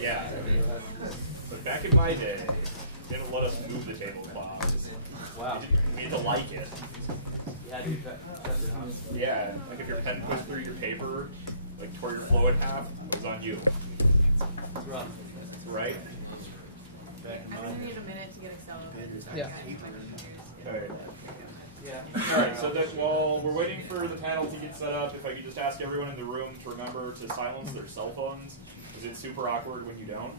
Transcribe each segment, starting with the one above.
Yeah. But back in my day, they didn't let us move the tablecloths. Wow. We had to like it. You had to accept it, huh? Yeah. Like if your pen pushed through your paper, like tore your flow in half, it was on you. It's rough. Right? I think we need a minute to get Excel open. Yeah. Okay. Yeah. Alright, so that while we're waiting for the panel to get set up, if I could just ask everyone in the room to remember to silence their cell phones, because it's super awkward when you don't.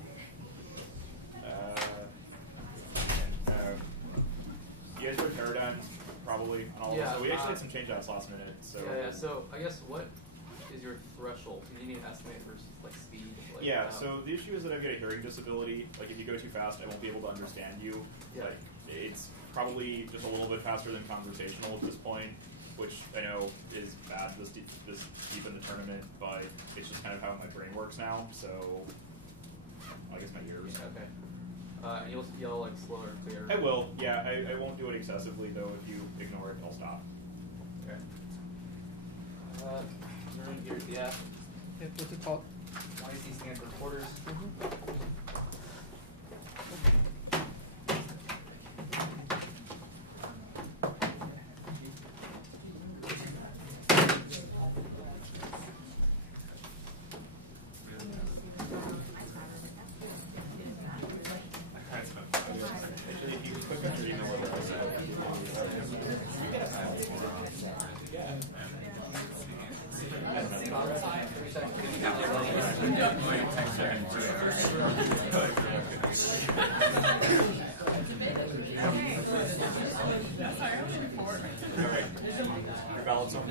You guys heard paradigms, probably, on all of them. So we actually had some change outs last minute. So Yeah, so I guess what is your threshold? You need an estimate for like speed? Like, yeah, so the issue is that I've got a hearing disability. Like if you go too fast, I won't be able to understand you. Yeah. Like it's probably just a little bit faster than conversational at this point, which I know is bad this deep in the tournament, but it's just kind of how my brain works now. So I guess my ears. Okay. And you'll yell like slower and clearer. I will. Yeah, I won't do it excessively though. If you ignore it, I'll stop. Okay. Here's the app. Yeah, what's it called? YC stands for quarters. Your balance on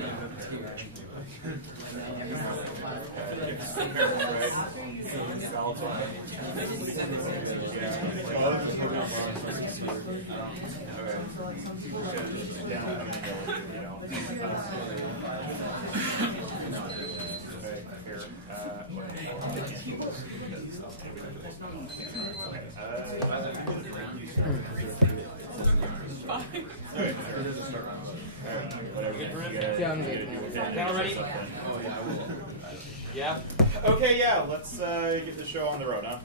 Yeah, I'm good. Panel ready? Yeah. Okay, yeah, let's get the show on the road, huh?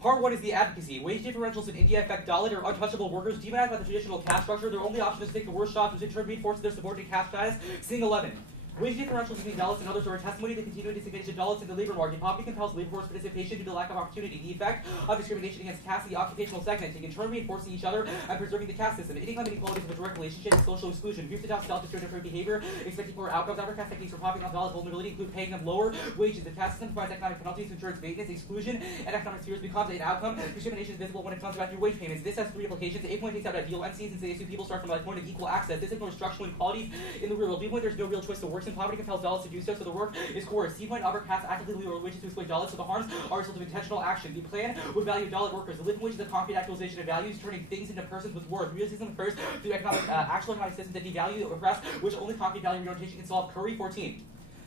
Part 1 is the advocacy. Wage differentials in India affect Dalit or untouchable workers demonized by the traditional caste structure. Their only option is to take the worst jobs, which in turn reinforces their subordinate caste status. Seeing 11. Wage differentials between Dalits and others are a testimony to the continuing disadvantage of Dalits in the labor market. Poverty compels labor force participation due to lack of opportunity. The effect of discrimination against caste in the occupational segmenting, in turn reinforcing each other and preserving the caste system. Income inequalities of a direct relationship with social exclusion. Views to doubt self-discriminatory behavior, expecting poor outcomes. Other caste techniques for profiting on Dalit vulnerability include paying them lower wages. The caste system provides economic penalties to ensure its maintenance. Exclusion and economic spheres becomes an outcome. Discrimination is visible when it comes about your wage payments. This has 3 implications. 8 takes out ideal MCs and CSU people start from a point of equal access. This ignores structural inequalities in the real world. B-point, there's no real choice to work, and poverty compels Dalits to do so the work is coerced. C-point, upper castes actively lower wages to exploit Dalits, so the harms are a result of intentional action. The plan would value Dalit workers. The living wage is a concrete actualization of values, turning things into persons with worth. Real system occurs through actual economic systems that devalue or oppress, which only concrete value reorientation can solve. Curry 14.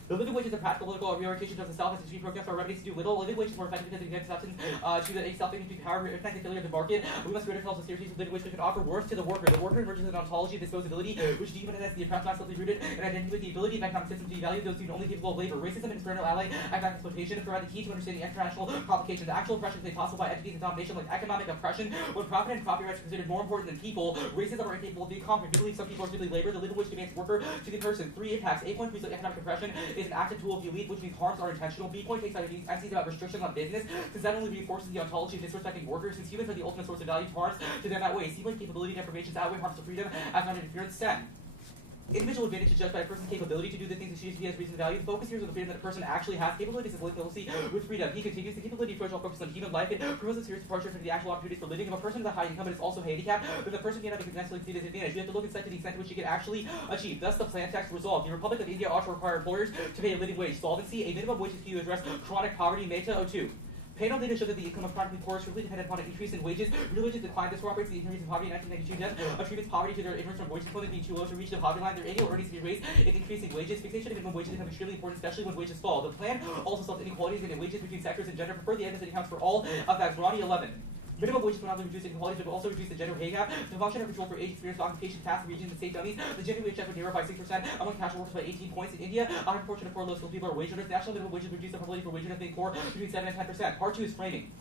The living wage is a practical political reorientation of the self-institution programs for remedies to do little. Living wage is more effective because it gives substance to the self-institution power to affect the failure of the market. We must rid ourselves of stereotypes of living wage which can offer worth to the worker. The worker emerges in an ontology of disposability, which dehumanizes the oppressed, masculinely rooted, and identity with the ability of economic systems to devalue those who are only capable of labor. Racism and its perennial ally, economic exploitation, provide the key to understanding international complications. Actual oppression is made possible by entities of domination like economic oppression. When profit and property rights are considered more important than people, racism are incapable of being conquered. We believe some people are simply labor. The living wage demands worker to the person. 3 impacts. 8 point, economic oppression is an active tool of the elite, which means harms are intentional. B point takes out MCs about restrictions on business, since that only reinforces the ontology of disrespecting workers, since humans are the ultimate source of value to harms to them that way. C point capability deprivations outweigh harms to freedom as non-interference. 10. Individual advantage is judged by a person's capability to do the things that she sees as reason value. The focus here is on the freedom that a person actually has. Capability is equivalency with freedom. He continues the capability approach will focus on human life. It promotes a serious departure from the actual opportunities for living. If a person is a high income and is also handicapped, then the person cannot necessarily see this advantage. We have to look instead to the extent to which he can actually achieve. Thus, the plan text resolved. The Republic of India ought to require employers to pay a living wage. Solvency, a minimum wage is key to address chronic poverty. Meta 02. Panel data show that the income of chronically poor is strictly dependent upon an increase in wages. Real wages decline. This corroborates the increase in poverty in 1992 death attributes poverty to their inference from wage employment being too low to reach the poverty line. Their annual earnings can be raised in increasing wages. Fixation of minimum wages becomes extremely important, especially when wages fall. The plan also solves inequalities in wages between sectors and gender. Prefer the evidence that accounts for all effects. Ronnie 11. Minimum wages will not only reduce inequalities, but will also reduce the gender pay gap. The function of control for age, experience, occupation, task, regions, and state dummies. The gender wage gap would narrow by 6% among casual workers by 18 points. In India, a high proportion of poor low-skilled people are wage earners. National minimum wages reduce the probability for wage earners being poor between 7 and 10%. Part 2 is framing.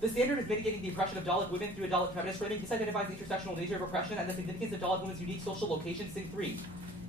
The standard is mitigating the oppression of Dalit women through a Dalit feminist framing. This identifies the intersectional nature of oppression and the significance of Dalit women's unique social location. Sing 3.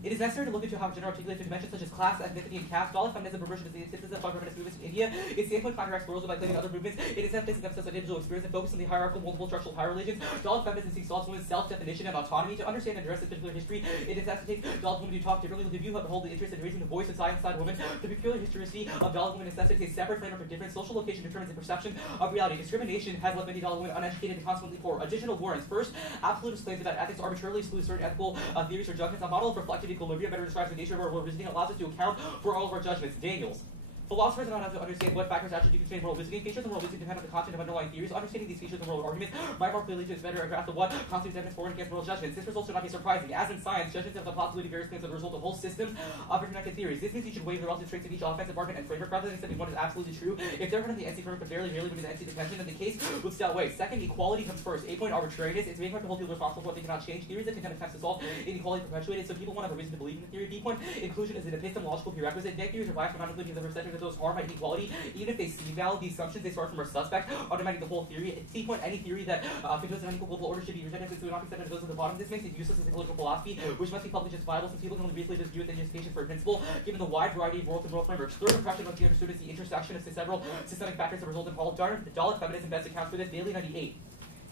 It is necessary to look into how gender articulates dimensions such as class, ethnicity, and caste. Dalit feminism perversion is the antithesis of feminist movements in India. Its standpoint counteracts pluralism by claiming other movements. It is placing emphasis on individual experience and focus on the hierarchical, multiple structural higher religions. Dalit feminism seeks Dalit women's self-definition and autonomy. To understand and address this particular history, it necessitates Dalit women to talk differently with the view of hold the interest in raising the voice of side-inside women. The peculiar historicity of Dalit women necessitates a separate framework for different social location determines the perception of reality. Discrimination has left many Dalit women uneducated and consequently poor. Additional warrants. First, absolutist claims about ethics arbitrarily exclude certain ethical theories or judgments. A model of reflective equilibrium better describes the nature of our world reasoning allows us to account for all of our judgments. Daniels. Philosophers do not have to understand what factors actually do constrain moral reasoning. Features of moral reasoning depend on the content of underlying theories. Understanding these features of moral arguments might more clearly lead to a better grasp of what constitutes evidence for and against moral judgments. This result should not be surprising. As in science, judgments have the possibility of various claims are the result of whole systems of interconnected theories. This means you should weigh the relative strengths of each offensive argument and framework rather than accepting one is absolutely true. If they're part of the NC framework but barely when the NC dependent, then the case would still weigh. Second, equality comes first. 8 point arbitrariness. It's making hard to hold people responsible for what they cannot change. Theories that contend attempts to solve inequality perpetuated, so people won't have a reason to believe in the theory. B point, inclusion is an epistemological prerequisite. Net theories are biased for not including the perception that those harmed by inequality. Even if they see valid, the assumptions they start from are suspect, undermining the whole theory. C point, any theory that contains an unequal global order should be rejected since it would not be accepted to those at the bottom. This makes it useless as a political philosophy, which must be publicly justifiable since people can only briefly just view it in education for a principle, given the wide variety of world and world frameworks. Third, oppression must be understood as the intersection of several systemic factors that result in all Dalit feminism best accounts for this. Daily 98.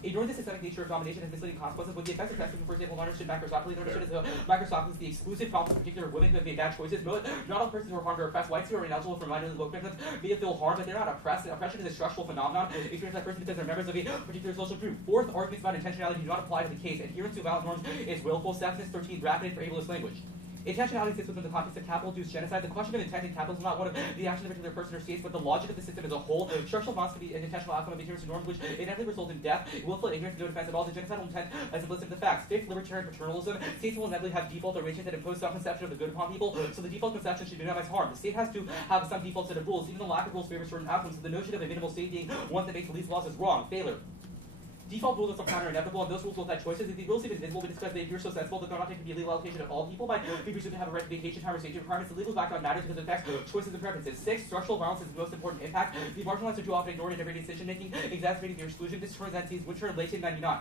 Ignoring the systemic nature of domination has misleading consequences. With the effects of testing, for example, understood macroscopically, understood as microscopically the exclusive problem of particular women who have made bad choices. Not all persons who are harmed are oppressed. Whites who are ineligible for minorly low victims may feel harmed, but they're not oppressed. Oppression is a structural phenomenon experienced by persons because they're members of a particular social group. Fourth, arguments about intentionality do not apply to the case. Adherence to valid norms is willful. 13, rapid for ableist language. Intentionality sits within the context of capital-induced genocide. The question of intent in capital is not one of the actions of a particular person or states, but the logic of the system as a whole. Structural violence can be an intentional outcome of adherence to norms which inevitably result in death, willful ignorance, and no defense at all. The genocidal intent as implicit in the facts. Fifth, libertarian paternalism. States will inevitably have default arrangements that impose some conception of the good upon people, so the default conception should minimize harm. The state has to have some default set of rules. Even the lack of rules favors certain outcomes, so the notion of a minimal state being one that makes the least laws is wrong. Failure. Default rules are sometimes are inevitable, and those rules will have choices. If the rules seem invisible, we discuss that if you're so sensible that they're not taken to be a legal allocation of all people might be presumed to have a right to vacation time or safety requirements. The legal background matters because it affects choices and preferences. 6, structural violence is the most important impact. The marginalized are too often ignored in everyday decision-making, exacerbating their exclusion. This turns out Winter and Leighton 99.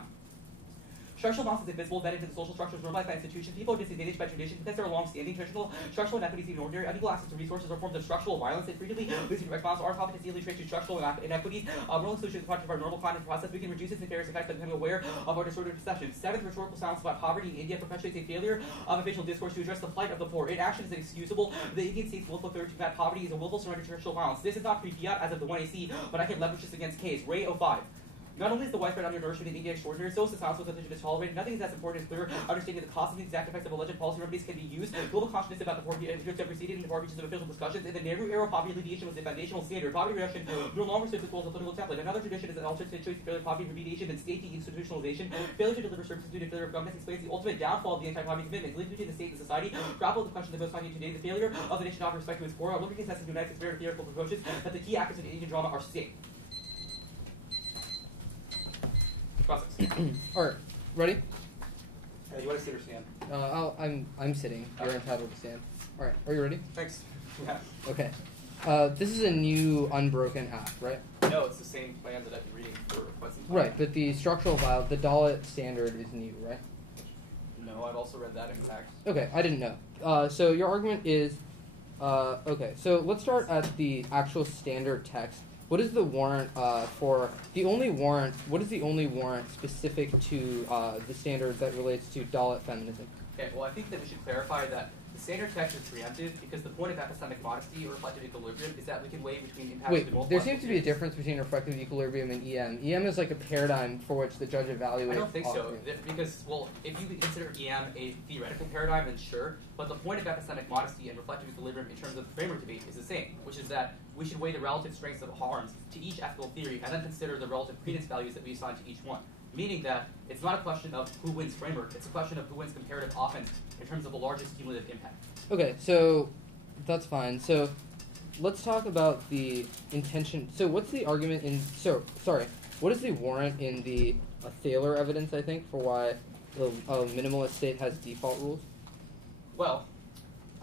Structural violence is invisible, embedded into the social structures normalized by institutions. People are disadvantaged by tradition because there are long-standing traditional structural inequities in ordinary. Unequal access to resources are forms of structural violence. It frequently leads to direct violence. Our competence easily traced to structural inequities. Moral solutions are part of our normal climate process. We can reduce its nefarious effects by becoming aware of our disordered perceptions. 7th, rhetorical silence about poverty in India perpetuates a failure of official discourse to address the plight of the poor. Inaction is inexcusable. The Indian state's willful failure to combat poverty is a willful surrender to structural violence. This is not pre-fiat as of the 1AC, but I can leverage this against Case. Ray 05. Not only is the widespread undernourishment in India extraordinary, so is the silence with which it is tolerated. Nothing is as important as clear understanding the cost and the exact effects of alleged policy remedies can be used. Global consciousness about the poor appears to have preceded in the far reaches of official discussions. In the Nehru era, poverty alleviation was the foundational standard. Poverty reduction no longer serves as well as a political template. Another tradition is an alternate choice failure poverty remediation and state institutionalization. Failure to deliver services due to failure of government explains the ultimate downfall of the anti-poverty commitment. Linked between the state and society, grapple with the question of the most finding today, the failure of the nation not to respect to its core. Olympic contestants unite its very theoretical approaches that the key actors in Indian drama are state. Process. All right, ready? You want to sit or stand? I'm sitting. You're entitled to stand. All right, are you ready? Thanks. Yeah. Okay. This is a new unbroken act, right? No, it's the same plan that I've been reading for quite some time. Right, but the structural violence, the Dalit standard is new, right? No, I've also read that in fact. Okay, I didn't know. So your argument is, okay, so let's start at the actual standard text. What is the warrant for the only warrant? What is the only warrant specific to the standard that relates to Dalit feminism? Okay, well, I think that we should clarify that the standard text is preemptive because the point of epistemic modesty or reflective equilibrium is that we can weigh between impacts of multiple. Wait, there seems to be a difference between reflective equilibrium and EM. EM is like a paradigm for which the judge evaluates. I don't think so, because, well, if you consider EM a theoretical paradigm, then sure, but the point of epistemic modesty and reflective equilibrium in terms of the framework debate is the same, which is that we should weigh the relative strengths of harms to each ethical theory and then consider the relative credence values that we assign to each one. Meaning that it's not a question of who wins framework, it's a question of who wins comparative offense in terms of the largest cumulative impact. Okay, so that's fine. So let's talk about the intention. So what's the argument in... So, sorry. what is the warrant in the Thaler evidence, I think, for why a minimalist state has default rules? Well,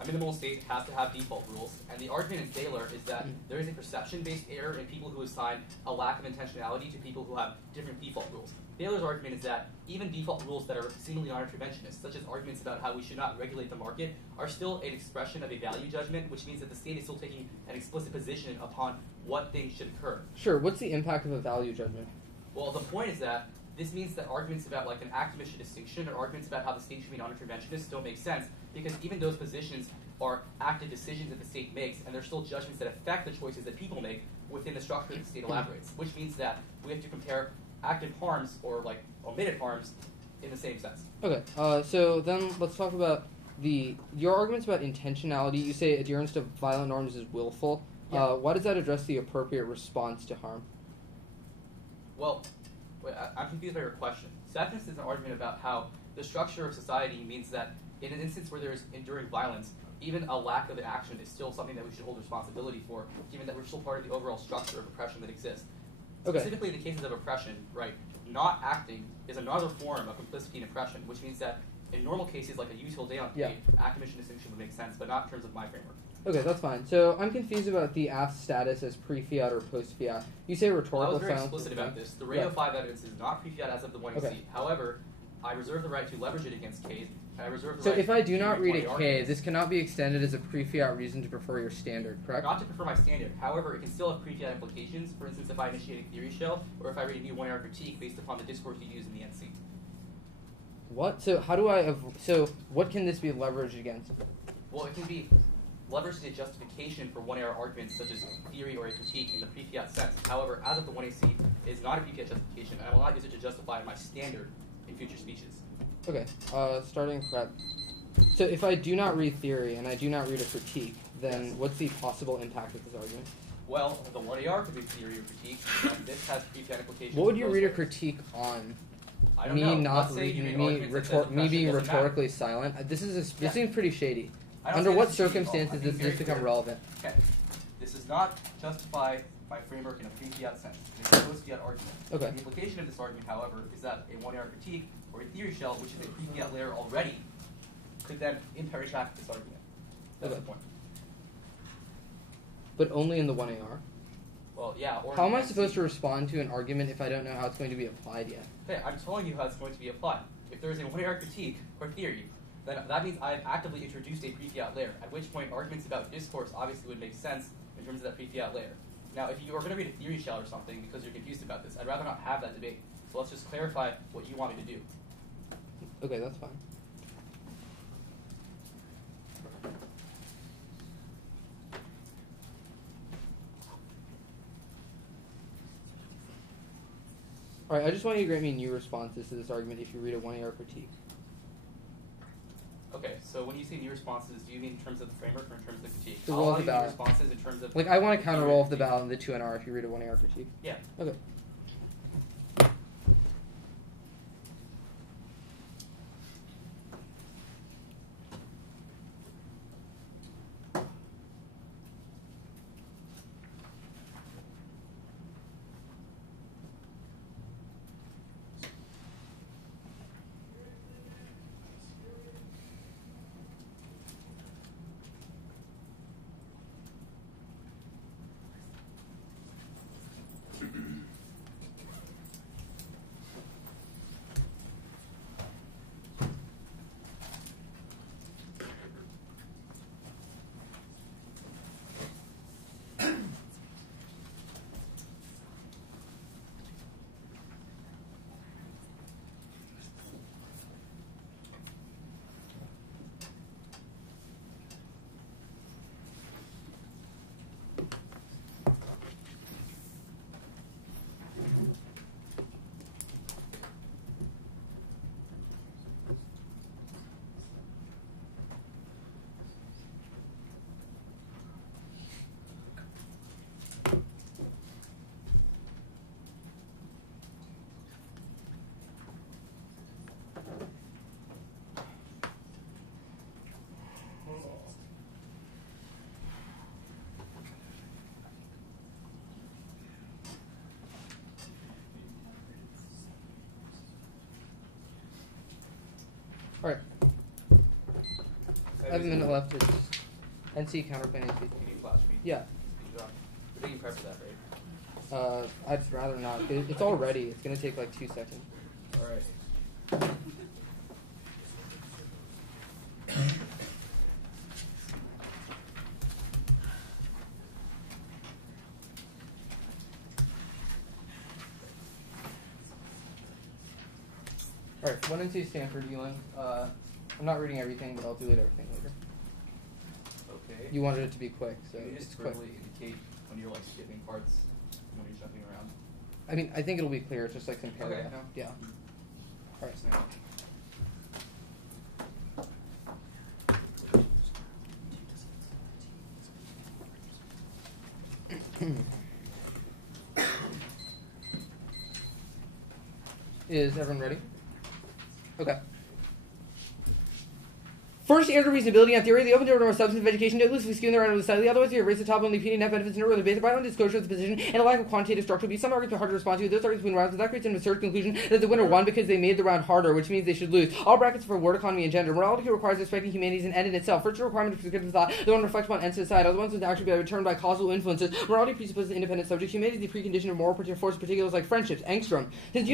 a minimal state has to have default rules, and the argument in Thaler is that there is a perception-based error in people who assign a lack of intentionality to people who have different default rules. Thaler's argument is that even default rules that are seemingly non-interventionist, such as arguments about how we should not regulate the market, are still an expression of a value judgment, which means that the state is still taking an explicit position upon what things should occur. Sure. What's the impact of a value judgment? Well, the point is that this means that arguments about like an activist distinction or arguments about how the state should be non-interventionist don't make sense, because even those positions are active decisions that the state makes, and they're still judgments that affect the choices that people make within the structure that the state elaborates, which means that we have to compare active harms or like omitted harms in the same sense. Okay, so then let's talk about your arguments about intentionality. You say adherence to violent norms is willful. Yeah. Why does that address the appropriate response to harm? Well, I'm confused by your question. Sadness is an argument about how the structure of society means that in an instance where there's enduring violence, even a lack of action is still something that we should hold responsibility for, given that we're still part of the overall structure of oppression that exists. Okay. Specifically in the cases of oppression, right, not acting is another form of complicity in oppression, which means that in normal cases like a util day on active distinction would make sense, but not in terms of my framework. Okay, that's fine. So I'm confused about the AF's status as pre-fiat or post-fiat. You say rhetorical Well, I was very silence. explicit about this. The Ray 5 evidence is not pre-fiat as of the 1AC. Okay. However, I reserve the right to leverage it against K's, and I reserve the So right if I do to not read a read K, this cannot be extended as a pre-fiat reason to prefer your standard, correct? Not to prefer my standard. However, it can still have pre-fiat implications. For instance, if I initiate a theory shell, or if I read a new one-hour critique based upon the discourse you use in the NC. What? So how do I? So what can this be leveraged against? Well, it can be leveraged as a justification for one-hour arguments such as theory or a critique in the pre-fiat sense. However, as of the 1AC, it is not a pre-fiat justification, and I will not use it to justify my standard in future speeches. Okay, starting prep. So if I do not read theory and I do not read a critique, then what's the possible impact of this argument? Well, the 1AR could be theory or critique, and this has pre-fiat implications. What would you for read a both. critique on? I don't Me know. not Let's say you reading, read arguments that says me being oppression doesn't rhetorically silent. This seems pretty shady. I don't Under say what this is cheating. circumstances I'm does being this very become clear. relevant? Okay. This does not justify my framework in a pre-fiat sense. It is a post-fiat argument. Okay. The implication of this argument, however, is that a one-hour critique or a theory shell, which is a pre-fiat layer already, could then interact with this argument. That's Okay. the point. But only in the 1AR? Well, yeah. Or How am I supposed to respond to an argument if I don't know how it's going to be applied yet? Okay, I'm telling you how it's going to be applied. If there is a one-hour critique or theory, then that means I've actively introduced a pre-fiat layer, at which point arguments about discourse obviously would make sense in terms of that pre-fiat layer. Now, if you are going to read a theory shell or something because you're confused about this, I'd rather not have that debate. So let's just clarify what you want me to do. Okay, that's fine. Alright, I just want you to grant me new responses to this argument if you read a 1AR critique. Okay, so when you say new responses, do you mean in terms of the framework or in terms of the critique? The I'll roll allow of the you new ballot. responses in terms of... Like, I want to counter roll of the critique. ballot in the 2NR if you read a 1AR critique. Yeah. Okay. All right. I have a minute left. It's NC counterpoint NC. Can you flash me? Yeah. You're taking prep for that, right? I'd rather not. It's all ready. It's gonna take like 2 seconds. All right. All right. 1 and 2 Stanford, Leone. I'm not reading everything, but I'll delete everything later. Okay. You wanted it to be quick, so Can you it's just quick. verbally indicate when you're like skipping parts, when you're jumping around? I mean, I think it'll be clear. It's just like some paragraph. Okay. Yeah. All right. Is everyone ready? Okay. First, standard reasonability on theory, the open door to substantive education, no loosely skewing the right of the slightly, otherwise we erase the top only repeating net benefits and really based on disclosure of the position and a lack of quantitative structure. Be some arguments are hard to respond to. Those arguments win rounds, but that creates an absurd conclusion that the winner won because they made the round harder, which means they should lose. All brackets for word economy and gender. Morality requires respecting humanity as an end in itself. First, a requirement of prescriptive thought, the one reflects upon ends to society. Other ones would actually be determined by causal influences. Morality presupposes independent subject. Humanity is the precondition of moral force particulars like friendships. Angstrom. Since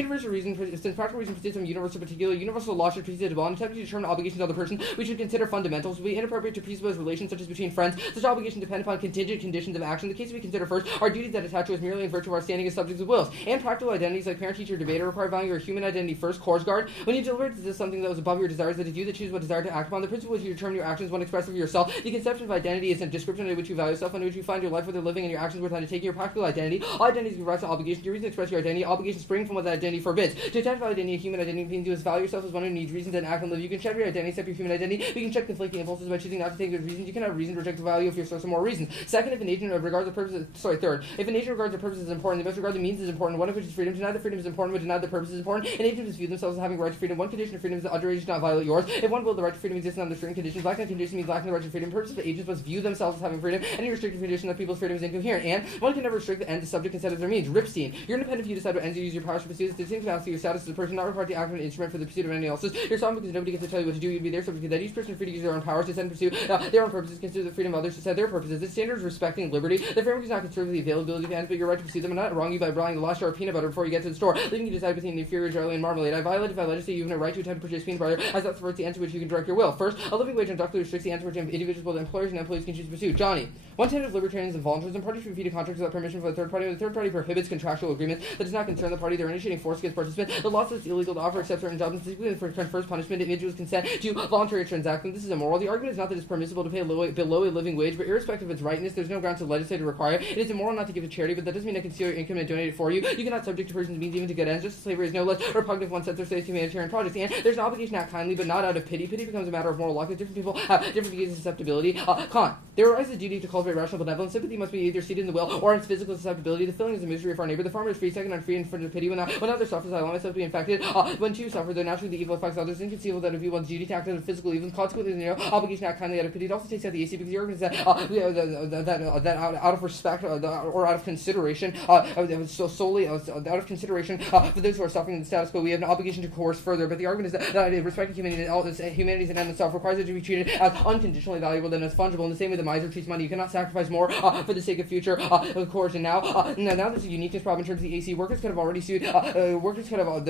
practical reason precedes some universal particular, universal law should precede a law. In attempt to determine obligations of the person, we should consider fundamentals. It would be inappropriate to presuppose relations such as between friends. Such obligations depend upon contingent conditions of action. The cases we consider first are duties that attach to us merely in virtue of our standing as subjects of wills. And practical identities like parent, teacher, debater require valuing your human identity first. Course guard. When you deliberate to something that was above your desires, that is you that choose what desire to act upon. The principle which you determine your actions one expressive of yourself. The conception of identity is a description in which you value yourself, in which you find your life worth living and your actions worth undertaking. Your practical identity. All identities give rise to obligations. Your reason to express your identity. Obligations spring from what that identity forbids. To attach identity, human identity means you value yourself as one who needs reasons and act and live. You can check your identity, except your human identity. You can check conflicting impulses by choosing not to take good reasons. You can have reason to reject the value if you're source of more reasons. Second, if an agent regards the purpose. Third, if an agent regards the purpose as important, they must regard the means as important. One of which is freedom. Deny the freedom is important, but deny the purpose is important. An agent must view themselves as having the right to freedom. One condition of freedom is that underage does not violate yours. If one will, the right to freedom exists under certain conditions. Lacking a condition means lacking the right to freedom. Purpose of agents must view themselves as having freedom. Any restricted condition of people's freedom is incoherent. And one can never restrict the end, the subject instead of their means. Ripstein. You're independent if you decide what ends you use your powers to pursue. It's distinct from your status as a person, not required to act on an instrument for the pursuit of anyone else's. You're sovereign because nobody gets to tell you what to do. You'd be their subject. That each person is free to use their own powers to set and pursue their own purposes. Consider the freedom of others to set their purposes. The standard is respecting liberty. The framework is not concerned with the availability of ends, but your right to pursue them and not wrong you by buying the last jar of peanut butter before you get to the store, leaving you to decide between the inferior jelly and marmalade. I violate if I legislate you have no right to attempt to purchase peanut butter, as that subverts the ends to which you can direct your will. First, a living wage unduly restricts the ends which individuals, both employers and employees, can choose to pursue. Johnny. One tenant of libertarians and voluntarism, parties repeat a contract without permission from the third party. When the third party prohibits contractual agreements that does not concern the party, they're initiating force against participants. The law says it's illegal to offer except certain jobs and specifically for confers punishment. Individuals consent to voluntary transactions. This is immoral. The argument is not that it's permissible to pay below a living wage, but irrespective of its rightness, there's no grounds to legislate to require it. It is immoral not to give to charity, but that doesn't mean I conceal your income and donate it for you. You cannot subject a person's means even to good ends. Just as slavery is no less repugnant if one sets their slaves to humanitarian projects. And there's an obligation to act kindly, but not out of pity. Pity becomes a matter of moral law because different people have different degrees of susceptibility. Con. There arises a duty to cultivate rational benevolence. Sympathy must be either seated in the will or in its physical susceptibility. The feeling is a misery of our neighbor. The farmer is free, second unfree, in front of pity. When others suffers, I allow myself to be infected. When two suffer, though naturally the evil affects others. It's inconceivable that if you one's duty to act out of physical evil, consequently, obligation to act kindly out of pity. It also takes out the AC because the argument is that out of respect or out of consideration, solely out of consideration for those who are suffering in the status quo, we have an obligation to coerce further. But the argument is that respecting humanity's an end in itself requires it to be treated as unconditionally valuable than as fungible. In the same way the miser treats money, you cannot sacrifice more for the sake of future coercion. Now there's a uniqueness problem in terms of the AC. Workers could have already sued. Workers could have.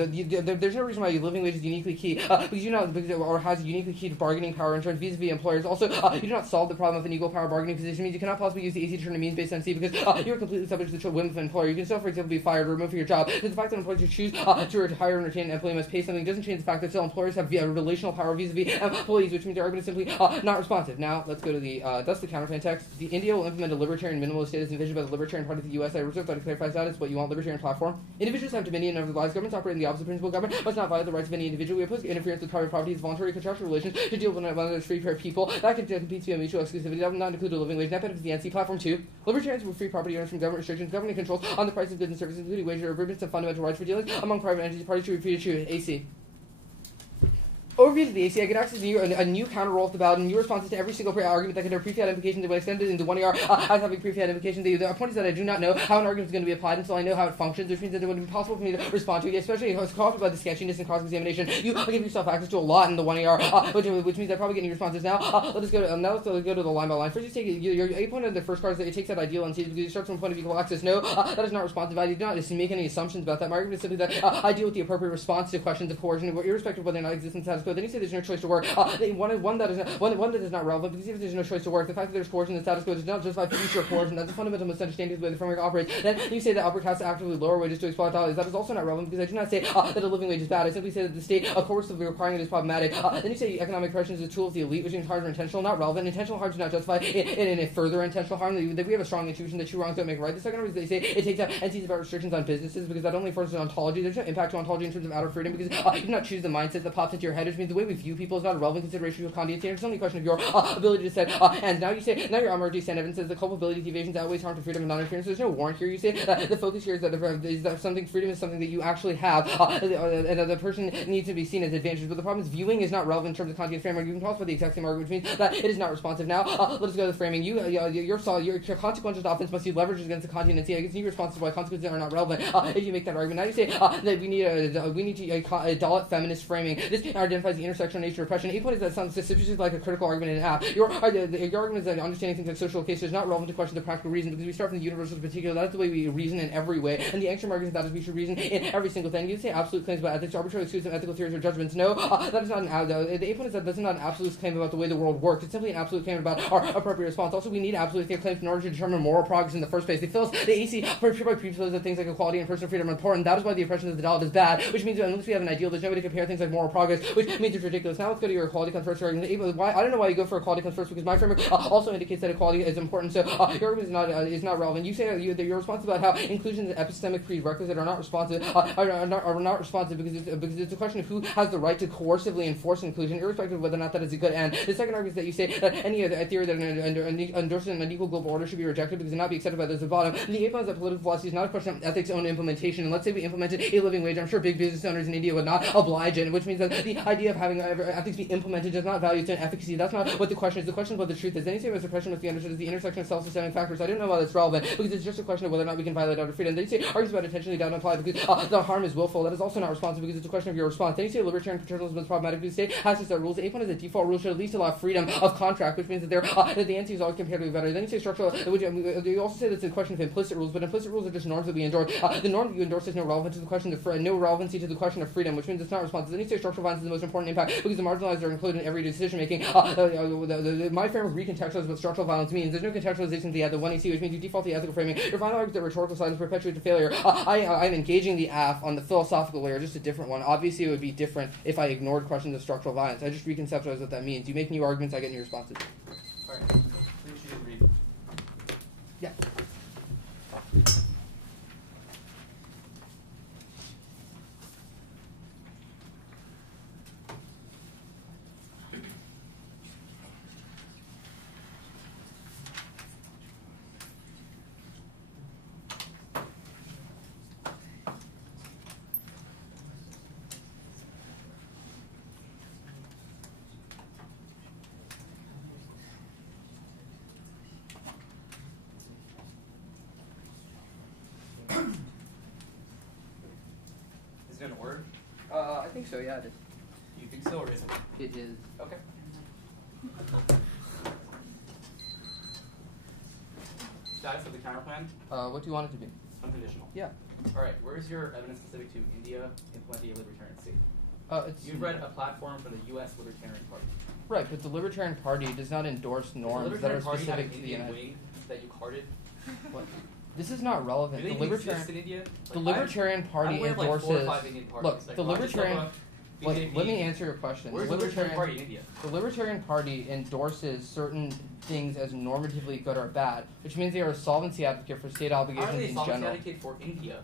There's no reason why living wage is uniquely key or has uniquely key to bargaining power in terms vis-a-vis employers. Also, you do not solve the problem of an equal power bargaining position. Means you cannot possibly use the AC to turn a means based on C because you are completely subject to the whim of an employer. You can still, for example, be fired or removed from your job. But the fact that employers who choose to retire and retain an employee must pay something doesn't change the fact that still employers have relational power vis-a-vis employees, which means the argument is simply not responsive. Now let's go to that's the counterpoint text. The India will implement a libertarian minimalist state as envisioned by the Libertarian Party of the U.S. I reserve that to clarify status, but you want libertarian platform. Individuals have dominion over the lives. Governments operate in the opposite principle. Government must not violate the rights of any individual. We oppose interference with private property as voluntary contractual relations to deal with one another's free pair people. That can compete via mutual exclusivity. That will not include a living wage. Net benefits the NC platform 2. Libertarians will free property owners from government restrictions, government controls on the price of goods and services, including wages or agreements of fundamental rights for dealing among private entities. Parties should be free to choose. AC. Overview to the AC, I get access to a new counter roll off the ballot, and new responses to every single argument that can have pre-fiat implications that will extend it into 1 ER as having pre-fiat implications. The point is that I do not know how an argument is going to be applied until I know how it functions, which means that it would be impossible for me to respond to it, especially if I was caught by the sketchiness and cross-examination. You give yourself access to a lot in the 1 ER, which means I probably get new responses now. Let's go to the line by line. First, you take your A point of the first card is that it takes that ideal and it starts from a point of equal access. No, that is not responsive. I do not make any assumptions about that. My argument is simply that I deal with the appropriate response to questions of coercion, irrespective of whether or not it exists in status quo. Then you say there's no choice to work. One that is not relevant, because even if there's no choice to work, the fact that there's coercion in the status quo does not justify future coercion. That's a fundamental misunderstanding of the way the framework operates. Then you say that upward has to actively lower wages to exploit dollars. That is also not relevant, because I do not say that a living wage is bad. I simply say that the state coercively requiring it is problematic. Then you say economic oppression is a tool of the elite, which means harms are intentional, not relevant. Intentional harm does not justify in a further intentional harm. That we have a strong intuition that two wrongs don't make right. The second one is they say it takes out and sees about restrictions on businesses, because that only enforces ontology. There's no impact to ontology in terms of outer freedom, because you do not choose the mindset that pops into your head, which means the way we view people is not a relevant consideration to a Kantian standard. It's only a question of your ability to set and now your emergency stand evidence says the culpability of deviations outweighs harm to freedom and non-interference. There's no warrant here. You say that the focus here is that something freedom is something that you actually have, and that the person needs to be seen as advantageous. But the problem is viewing is not relevant in terms of Kantian framework. You can talk about the exact same argument, which means that it is not responsive. Now let us go to the framing. Your consequential offense must be leveraged against the Kantian and see against new responses why consequences are not relevant. If you make that argument, now you say that we need a Dalit feminist framing. This identifies the intersectional nature of oppression. A point is that sounds suspiciously like a critical argument in an app. Your argument is that understanding things like social cases is not relevant to questions of practical reason, because we start from the universal to particular. That's the way we reason in every way. And the angstrom argument that is we should reason in every single thing. You say absolute claims about ethics, arbitrary exclusive ethical theories or judgments. No, that is not the A point is that that's not an absolute claim about the way the world works. It's simply an absolute claim about our appropriate response. Also, we need absolute claims in order to determine moral progress in the first place. The AC presupposes that things like equality and personal freedom are important. That is why the oppression of the Dalit is bad, which means that unless we have an ideal, there's no way to compare things like moral progress, which means it's ridiculous. Now let's go to your equality comes first argument. I don't know why you go for equality comes first, because my framework also indicates that equality is important. So your argument is not relevant. You say that your response about how inclusion is an epistemic prerequisite are not responsive because it's a question of who has the right to coercively enforce inclusion, irrespective of whether or not that is a good end. The second argument is that you say that any theory that endorses an unequal global order should be rejected because it cannot be accepted by those at the bottom. And the A point is that political philosophy is not a question of ethics' own implementation. And let's say we implemented a living wage, I'm sure big business owners in India would not oblige it, which means that the idea of having ethics be implemented does not value its own efficacy. That's not what the question is. The question is what the truth is. Then you say the question must be understood as the intersection of self-sustaining factors. I don't know why that's relevant, because it's just a question of whether or not we can violate outer freedom. Then you say arguments about intentionally doubt and apply because the harm is willful. That is also not responsive because it's a question of your response. Then you say libertarian paternalism is problematic because the state has to set rules. The A point is a default rule should at least allow freedom of contract, which means that that the NC is always comparatively better. Then you say structural. You also say that it's a question of implicit rules, but implicit rules are just norms that we endorse. The norm that you endorse has no relevancy to the question of freedom, which means it's not responsive. Then you say structural violence is the most important impact because the marginalized are included in every decision making. My framework recontextualizes what structural violence means. There's no contextualization of the 1EC, which means you default the ethical framing. Your final argument that rhetorical silence perpetuates a failure. I'm engaging the AF on the philosophical layer, just a different one. Obviously, it would be different if I ignored questions of structural violence. I just reconceptualize what that means. You make new arguments, I get new responses. All right. Please should read. Yeah. Is it in order? I think so, yeah, it is. You think so, or is it? It is. Okay. Status of the counterplan? What do you want it to be? Unconditional. Yeah. All right. Where is your evidence specific to India implementing a libertarian state? You've read a platform from the U.S. Libertarian Party. Right, but the Libertarian Party does not endorse norms that are specific to the United States. That you carded? What? This is not relevant. Do they exist in India? The Libertarian Party I'm aware of like endorses. 4 or 5 Indian parties. Look, like the Libertarian. BJP. Let me answer your question. Where's the Libertarian Party in India? The Libertarian Party endorses certain things as normatively good or bad, which means they are a solvency advocate for state obligations Are they a in solvency general. advocate for India?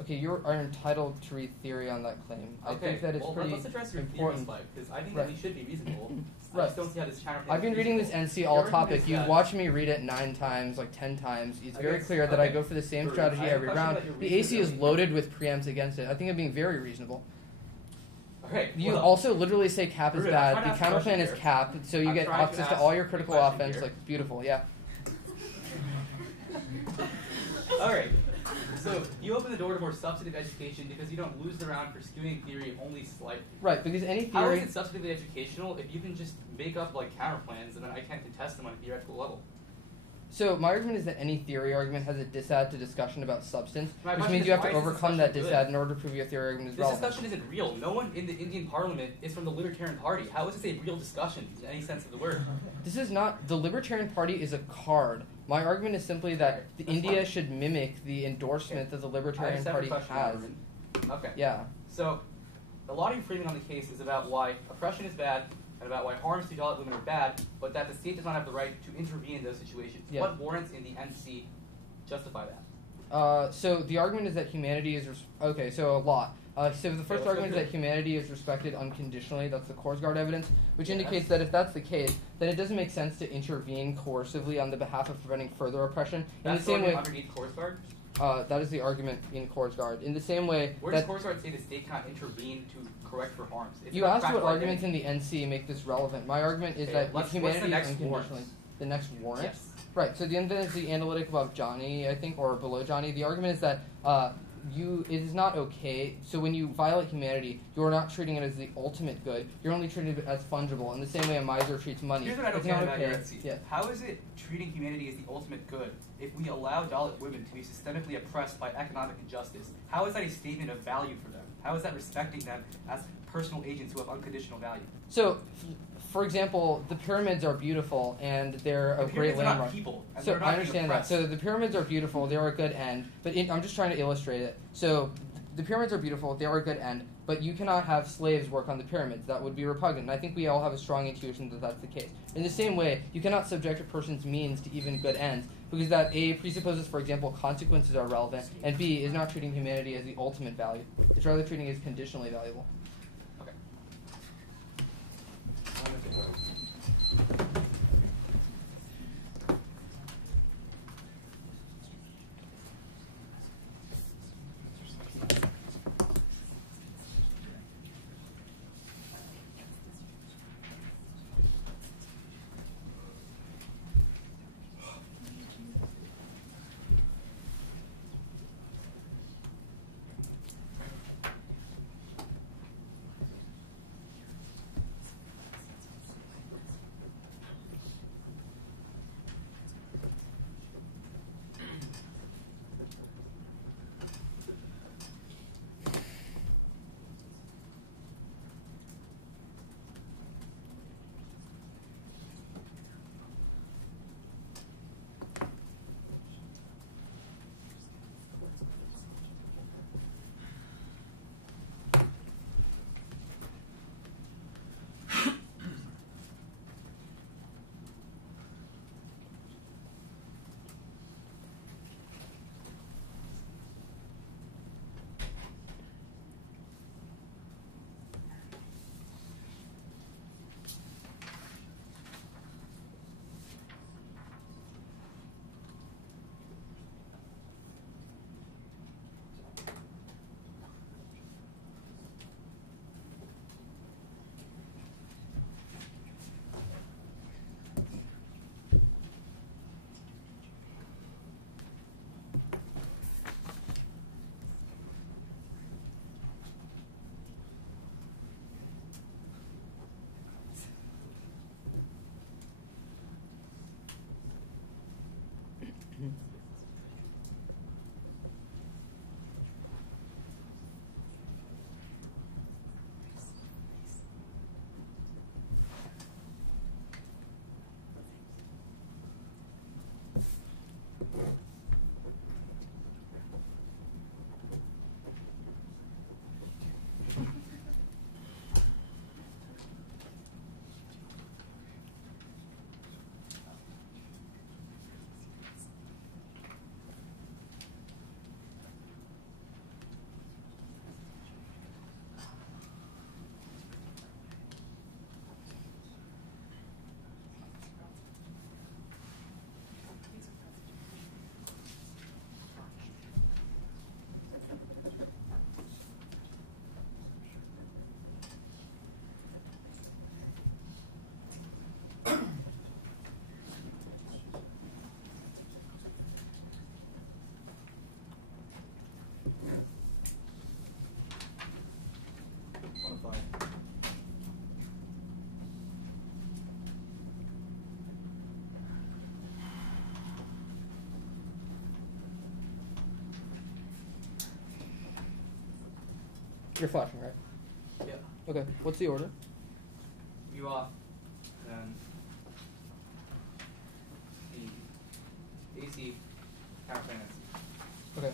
Okay, you are entitled to read theory on that claim. Okay, I think that it's pretty let's address your important. theory, because I think that we should be reasonable. Right. I just don't see how this counterplan I've been is reading this reasonable. NC all Your topic. argument You is watch me read it 9 times, like 10 times. It's very clear that I go for the same I strategy have a every question round. about your The AC is reasonability. loaded with preempts against it. I think I'm being very reasonable. Okay. You well, also literally say cap is Ruben, I'm bad. trying The to ask a counterplan question is here. cap, so you I'm get trying to access to ask all your a critical question offense. here. Like beautiful, yeah. All right. So you open the door to more substantive education because you don't lose the round for skewing theory only slightly. Right, because any How theory. is it substantively educational if you can just make up like counterplans and then I can't contest them on a theoretical level? So my argument is that any theory argument has a disad to discussion about substance, My which question means is, you have why to is this overcome that discussion disad good? in order to prove your theory argument is This relevant. discussion isn't real. No one in the Indian Parliament is from the Libertarian Party. How is this a real discussion in any sense of the word? This is not the Libertarian Party is a card. My argument is simply that the That's India fine. should mimic the endorsement that the I Libertarian just have a Party question, has. Ruben. Okay. Yeah. So, a lot of your framing on the case is about why oppression is bad and about why harms to Dalit women are bad, but that the state does not have the right to intervene in those situations. Yeah. What warrants in the NC justify that? So the argument is that humanity is okay. So a lot. So the first let's go argument is through that humanity is respected unconditionally. That's the Korsgaard evidence, which Yes. indicates that if that's the case, then it doesn't make sense to intervene coercively on the behalf of preventing further oppression. In That's the same way, underneath Korsgaard? that is the argument in Korsgaard. In the same way Where does that Korsgaard say the state cannot intervene to correct for harms? It's you about asked what practical arguments identity. in the NC make this relevant. My argument is Okay, that if what's the humanity next is unconditionally warrant? the next warrant. Yes. Right. So the end is the analytic above Johnny, I think, or below Johnny. The argument is that it is not okay. So when you violate humanity, you are not treating it as the ultimate good. You're only treating it as fungible. In the same way a miser treats money. Here's what I don't It's get not about okay. your NC. Yeah. How is it treating humanity as the ultimate good if we allow Dalit women to be systemically oppressed by economic injustice? How is that a statement of value for them? How is that respecting them as personal agents who have unconditional value? So, for example, the pyramids are beautiful and they're a The great pyramids are landmark. not people, and So they're not I being understand that. oppressed. So the pyramids are beautiful. They are a good end. But I'm just trying to illustrate it. So the pyramids are beautiful. They are a good end. But you cannot have slaves work on the pyramids. That would be repugnant. And I think we all have a strong intuition that that's the case. In the same way, you cannot subject a person's means to even good ends because that A presupposes, for example, consequences are relevant, and B is not treating humanity as the ultimate value. It's rather treating it as conditionally valuable. Okay. You're flashing, right? Yeah. Okay. What's the order? You off. Then the AC counterbalance. Okay.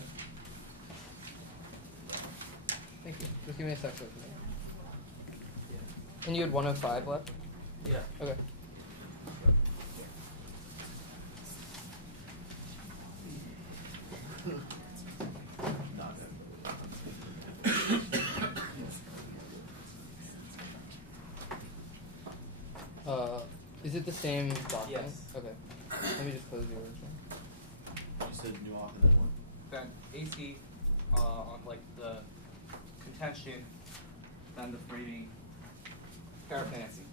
Thank you. Just give me a sec. Yeah. And you had 105 left? Yeah. Okay. Is it the same document? Yes. Okay. Let me just close the original. You said new off and then what? Then AC on like the contention, then the framing, paraplancy.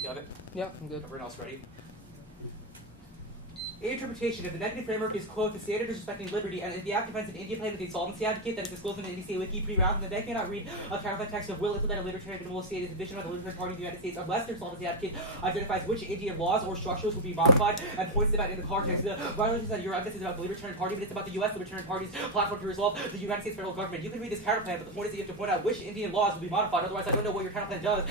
You have it? Yeah, I'm good. Everyone else ready? Interpretation of the negative framework is, quote, the standard is respecting liberty, and if the act depends on India playing with the insolvency advocate that is disclosed in the NDCA wiki pre-round, then they cannot read a counterfeit text of will implement a libertarian and will state is envisioned by the libertarian party of the United States unless their insolvency advocate identifies which Indian laws or structures will be modified and points them out in the context. The violations that your evidence is about the libertarian party, but it's about the U.S. libertarian party's platform to resolve the United States federal government. You can read this counterplan, but the point is that you have to point out which Indian laws will be modified. Otherwise, I don't know what your counterplan does.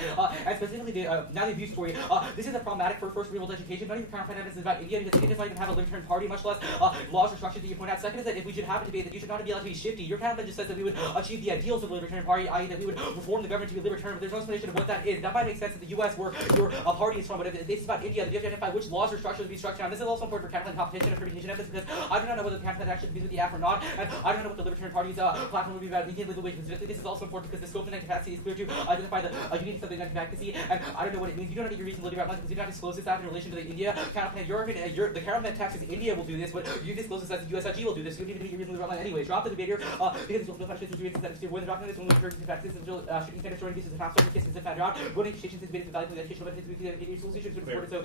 And specifically, now the abuse story. This is a problematic for first real education. None of your counterplan evidence is about India because India does not even have a libertarian party, much less laws or structures that you point out. Second is that if we should happen to be that you should not be allowed to be shifty. Your counterplan just says that we would achieve the ideals of the libertarian party, i.e. that we would reform the government to be libertarian, but there's no explanation of what that is. That might make sense in the U.S. where your party is from, but if this is about India, then you have to identify which laws or structures will be structured. Now, this is also important for counterplan competition and permutation evidence because I do not know whether the counterplan actually agrees with the app or not, and I don't know what the libertarian party's platform will be about Indian legal wage. Specifically, this is also important because the scope of the capacity is clear to identify the unique something like capacity, and I don't know what it means. You don't have your reasonability about because you do not disclose this app in relation to the India counterplan. The counterplan text is India will do this, but you disclose this as the USIG will do this. You don't need to be your reasonability about anyway. Drop the debate here because it's no questions with reasons that it's when the document is only referred to practices until shooting standards or cases of half certain cases of found out. Voting education is based on value of educational benefits with the solutions to report it. So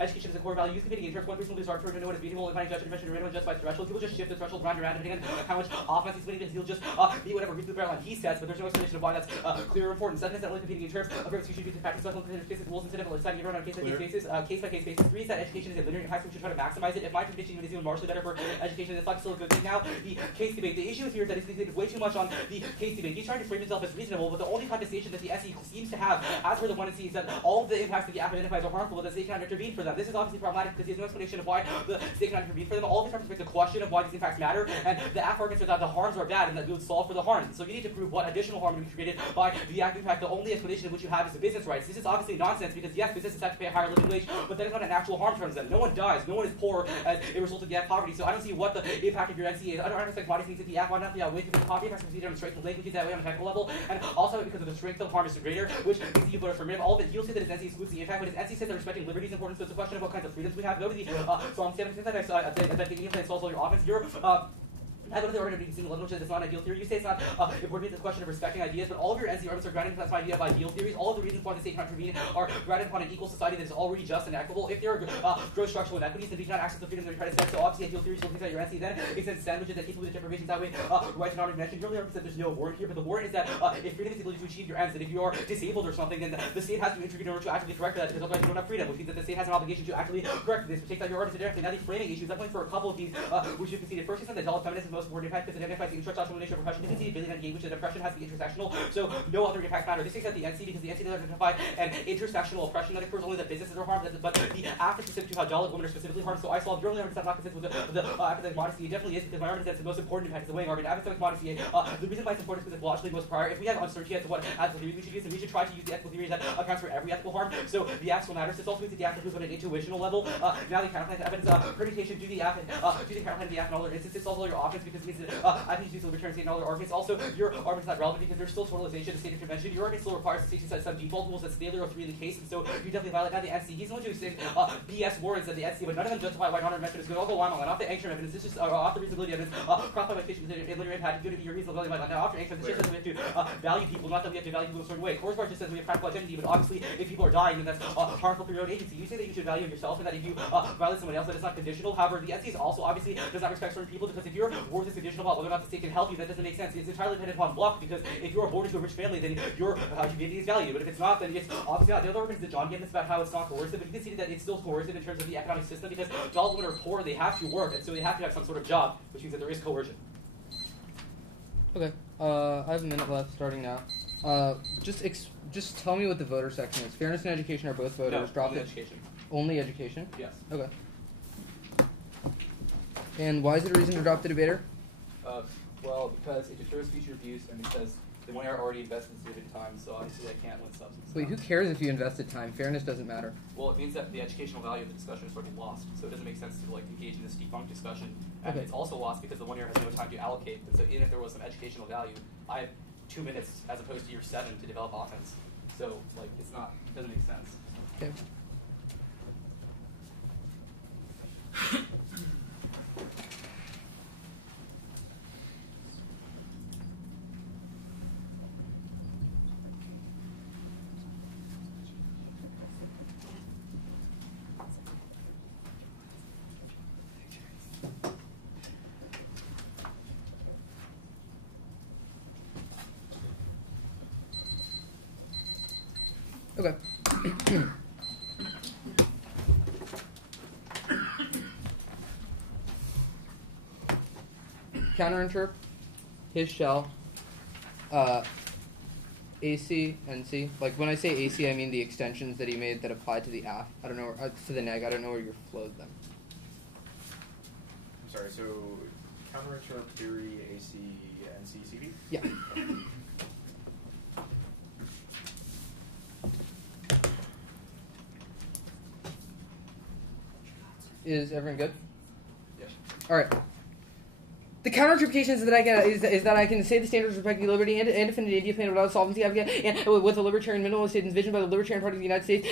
education is a core value. Use committing in terms of one reasonably is hard to know what is meaningful and finding judgment intervention to justify threshold. People just shift the threshold round and round depending on how much offense he's winning because he'll just be whatever reasonable line he sets, but there's no explanation of why that's clear or important. Second is that only competing in terms of execution between practice special cases rules instead of deciding everyone on case by case basis. Three is that education is a linear in high school, we should try to maximize it. If my prediction is even marginally better for education, it's still a good thing. Now, the case debate. The issue here is that he's fixated way too much on the case debate. He's trying to frame himself as reasonable, but the only contestation that the SE seems to have, as for the one and C, is that all of the impacts that the app identifies are harmful, but the state cannot intervene for them. This is obviously problematic because he has no explanation of why the state cannot intervene for them. All of these are to make the question of why these impacts matter, and the app arguments are that the harms are bad and that we would solve for the harms. So you need to prove what additional harm would be created by the app impact. The only explanation of which you have is the business rights. This is obviously nonsense because yes, businesses have to pay a higher living wage, but that is not an actual harm terms them. No one dies, no one is poor as a result of the app poverty. So I don't see what the impact of your NC is. I don't understand why things that the app automatically outweighs the poverty impacts considered on the strength of link, which is that way on a technical level, and also because of the strength of harm is greater, which means that you put affirmative. All of it, you'll see that his NC excludes the impact, but his NC says that respecting liberty is important, so it's a question of what kinds of freedoms we have. Go to the so I'm saying that the Indian plan solves all your offense. I go to the argument of single which is not an ideal theory. You say it's not important, it's a question of respecting ideas, but all of your NC arguments are grounded upon this idea of ideal theories. All of the reasons why the state cannot intervene are grounded upon an equal society that is already just and equitable. If there are gross structural inequities, then we cannot access the freedoms that we try to set. So obviously ideal theories will think that your NC then extends sandwiches that capable of deprivations that way rights and honor mentioned. Your argument that there's no warrant here, but the warrant is that if freedom is able to achieve your ends, that if you are disabled or something, then the state has to intervene in order to actually correct that, because otherwise you don't have freedom, which means that the state has an obligation to actually correct this, which takes out your arguments directly. Now the framing issues, I'm going for a couple of these which you've conceded. First, you said that dollar feminist is the most important impact because it identifies the intersectional nature of oppression. You conceded billion and which the depression has to be intersectional, so no other impacts matter. This takes out the NC because the NC doesn't identify an intersectional oppression that occurs, only that businesses are harmed, but the act is specific to how Dalit women are specifically harmed. So I solved your only argument that's not consistent with the academic modesty. It definitely is, because my argument is that the most important impact is the weighing argument. Academic modesty, the reason why it's important is because it's logically most prior. If we have uncertainty as to what ethical theories we should use, then we should try to use the ethical theories that accounts for every ethical harm. So the actual matters. This also means that the act includes on an intuitional level. Now the counterplan evidence permutation do the act do the counterplan of the act in all their instances. Also your offense because it means that I think you use the return state in all their arguments. Also your argument's not relevant because there's still totalization, the state of convention. Your argument still requires the state to set some default rules that's the other of three in the case, and so you definitely violate that. The NC, he's the one who's saying BS warrants that the NC, but none of them justify why honor mention is good. I'll go on off the Angstrom evidence. This is off the reasonability evidence. Cross violation in linear impact due to your reasonable value. Now after Angstrom, this just says we have to value people, not that we have to value people in a certain way. Course just says we have practical identity, but obviously if people are dying, then that's harmful for your own agency. You say that you should value yourself, and that if you violate someone else, that it's not conditional. However, the NC is also obviously does not respect certain people, because if you're force this additional law, whether or not the state can help you, that doesn't make sense. It's entirely dependent upon luck, because if you're born into a rich family, then your humanity is valued. But if it's not, then it's obviously not. The other argument is that John gave us about how it's not coercive, but you can see that it's still coercive in terms of the economic system, because adult women are poor, they have to work, and so they have to have some sort of job, which means that there is coercion. Okay. I have a minute left, starting now. Just tell me what the voter section is. Fairness and education are both voters. No, Drop only it. education. Only education? Yes. Okay. And why is it a reason to drop the debater? Well, because it deters future abuse, and because the one year already invested significant time, so obviously I can't win substance. Wait, who cares if you invested time? Fairness doesn't matter. Well, it means that the educational value of the discussion is sort of lost, so it doesn't make sense to engage in this defunct discussion. And Okay. it's also lost because the 1 year has no time to allocate, and so even if there was some educational value, I have 2 minutes as opposed to year 7 to develop offense. So it doesn't make sense. Okay. Okay. Counterinterp, his shell, AC, NC. Like when I say AC, I mean the extensions that he made that apply to the AF. I don't know, to the neg. I don't know where you flowed them. I'm sorry, so counterinterp theory, AC, NC, CD? Yeah. Is everyone good? Yes. All right. The counterinterpretation is that I can say the standards respecting liberty and defend an India plan without solvency advocate and with a libertarian minimalist envisioned by the Libertarian Party of the United States,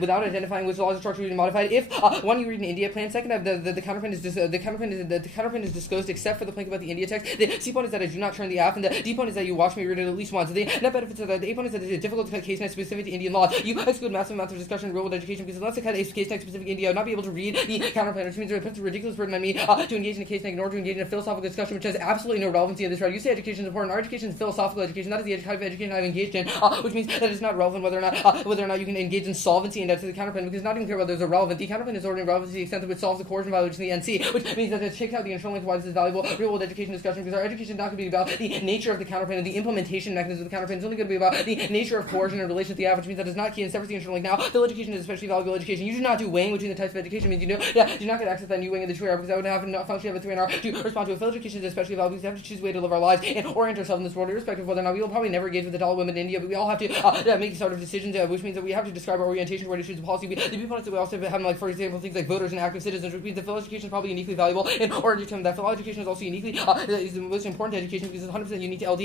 without identifying which laws and structures be modified. If one, you read an India plan. Second, the counterpoint is disclosed except for the plank about the India text. The C point is that I do not turn the F, and the D point is that you watch me read it at least once. The net benefits of that. The A point is that it is difficult to cut case next specific to Indian law. You exclude massive amounts of discussion in real world education because unless I cut a case next specific India, I would not be able to read the counterplan, which means it puts a ridiculous burden on me to engage in a case next in order to engage in a philosophical discussion which has absolutely no relevancy in this route. You say education is important. Our education is philosophical education. That is the type of education I've engaged in, which means that it's not relevant whether or not you can engage in solvency and to the counterplan, because it's not even clear whether there's a relevant. The counterplan is ordinary relevance to the extent that it solves the coercion violation in the NC, which means that it checks out the internal link why this is valuable real world education discussion, because our education is not going to be about the nature of the counterplan and the implementation mechanism of the counterplan. It's only going to be about the nature of coercion in relation to the F, which means that it's not key and separate the internal link. Now, field education is especially valuable education. You do not do weighing between the types of education. Means you do not get access to that new weighing of the 2AR, because I would have no function of a 3NR to respond to a field education is especially valuable because we have to choose a way to live our lives and orient ourselves in this world, irrespective of whether or not we will probably never engage with adult women in India, but we all have to make sort of decisions, which means that we have to describe our orientation toward issues of policy. The viewpoints that we also have, for example, things like voters and active citizens, which means that field education is probably uniquely valuable in order to determine that field education is also uniquely is the most important education because it's 100% unique to LD.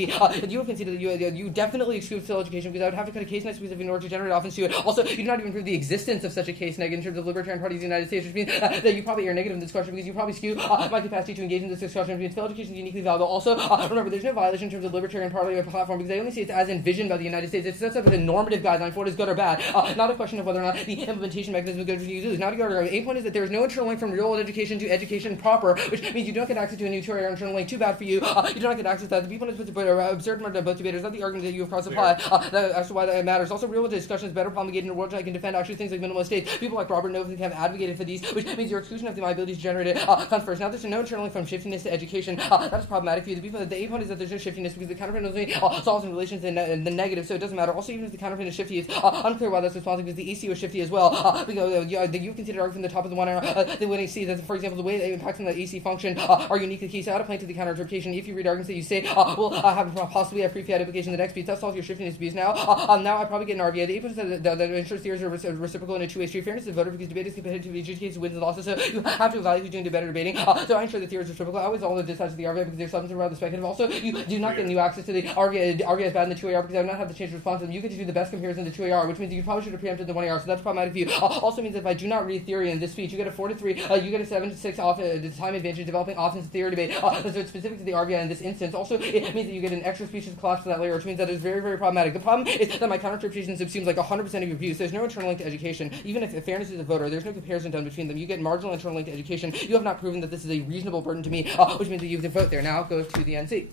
You have considered that you definitely exclude field education because I would have to cut a case next specific in order to generate offense to it. Also, you do not even prove the existence of such a case neg in terms of Libertarian Parties in the United States, which means that you probably are negative in this question because you probably skew my capacity to engage in this discussion, which means field education is uniquely valuable. Also, remember, there's no violation in terms of Libertarian Party platform because I only see it as envisioned by the United States. It sets up as a normative guideline for what is good or bad, not a question of whether or not the implementation mechanism is good for you. Not a good or bad. A point is that there is no internal link from real world education to education proper, which means you don't get access to a new 2AR internal link. Too bad for you. You do not get access to that. The people is absurd murder both debaters. Not the argument that you have cross apply. That's why that matters. Also, real world discussion is better promulgated in a world that can defend actually things like minimalist states. People like Robert Novak have advocated for these, which means your exclusion of my ability to generate it comes first. Now, there's no internal link from shiftiness to education. That is problematic for you. The A point is that there's no shiftiness because the counterplan only solves in relation to the negative, so it doesn't matter. Also, even if the counterplan is shifty, it's unclear why that's responsible because the AC was shifty as well. Because you've considered arguing from the top of the 1R, when you see that, for example, the way that impacts on the AC function are uniquely key. So out of plane to the counterinterpretation, if you read arguments that you say will possibly have free-fiat application in the next piece, that solves your shiftiness abuse. Now I probably get an RVA. The A point is that insurance theories are reciprocal in a two-way street. Fairness is voter because debate is competitive, adjudicates wins and losses, so you have to evaluate who's doing the better debating. So I ensure the theory is reciprocal. I always all the decides of the RVA because there's something around the speculative. Also, you do not get new access to the RVA. RVA is bad in the 2AR because I would not have the change of response to them. You get to do the best comparison in the 2AR, which means you probably should have preempted the 1AR, so that's problematic for you. Also means that if I do not read theory in this speech, you get a 4-3, you get a 7-6 time advantage developing offense theory debate. So it's specific to the RVA in this instance. Also, it means that you get an extra species collapse to that layer, which means that it's very, very problematic. The problem is that my counter-interpretation subsumes like 100% of your views. There's no internal link to education. Even if fairness is a voter, there's no comparison done between them. You get marginal internal link to education. You have not proven that this is a reasonable burden to me, which which means that you have to vote there. Now go to the NC.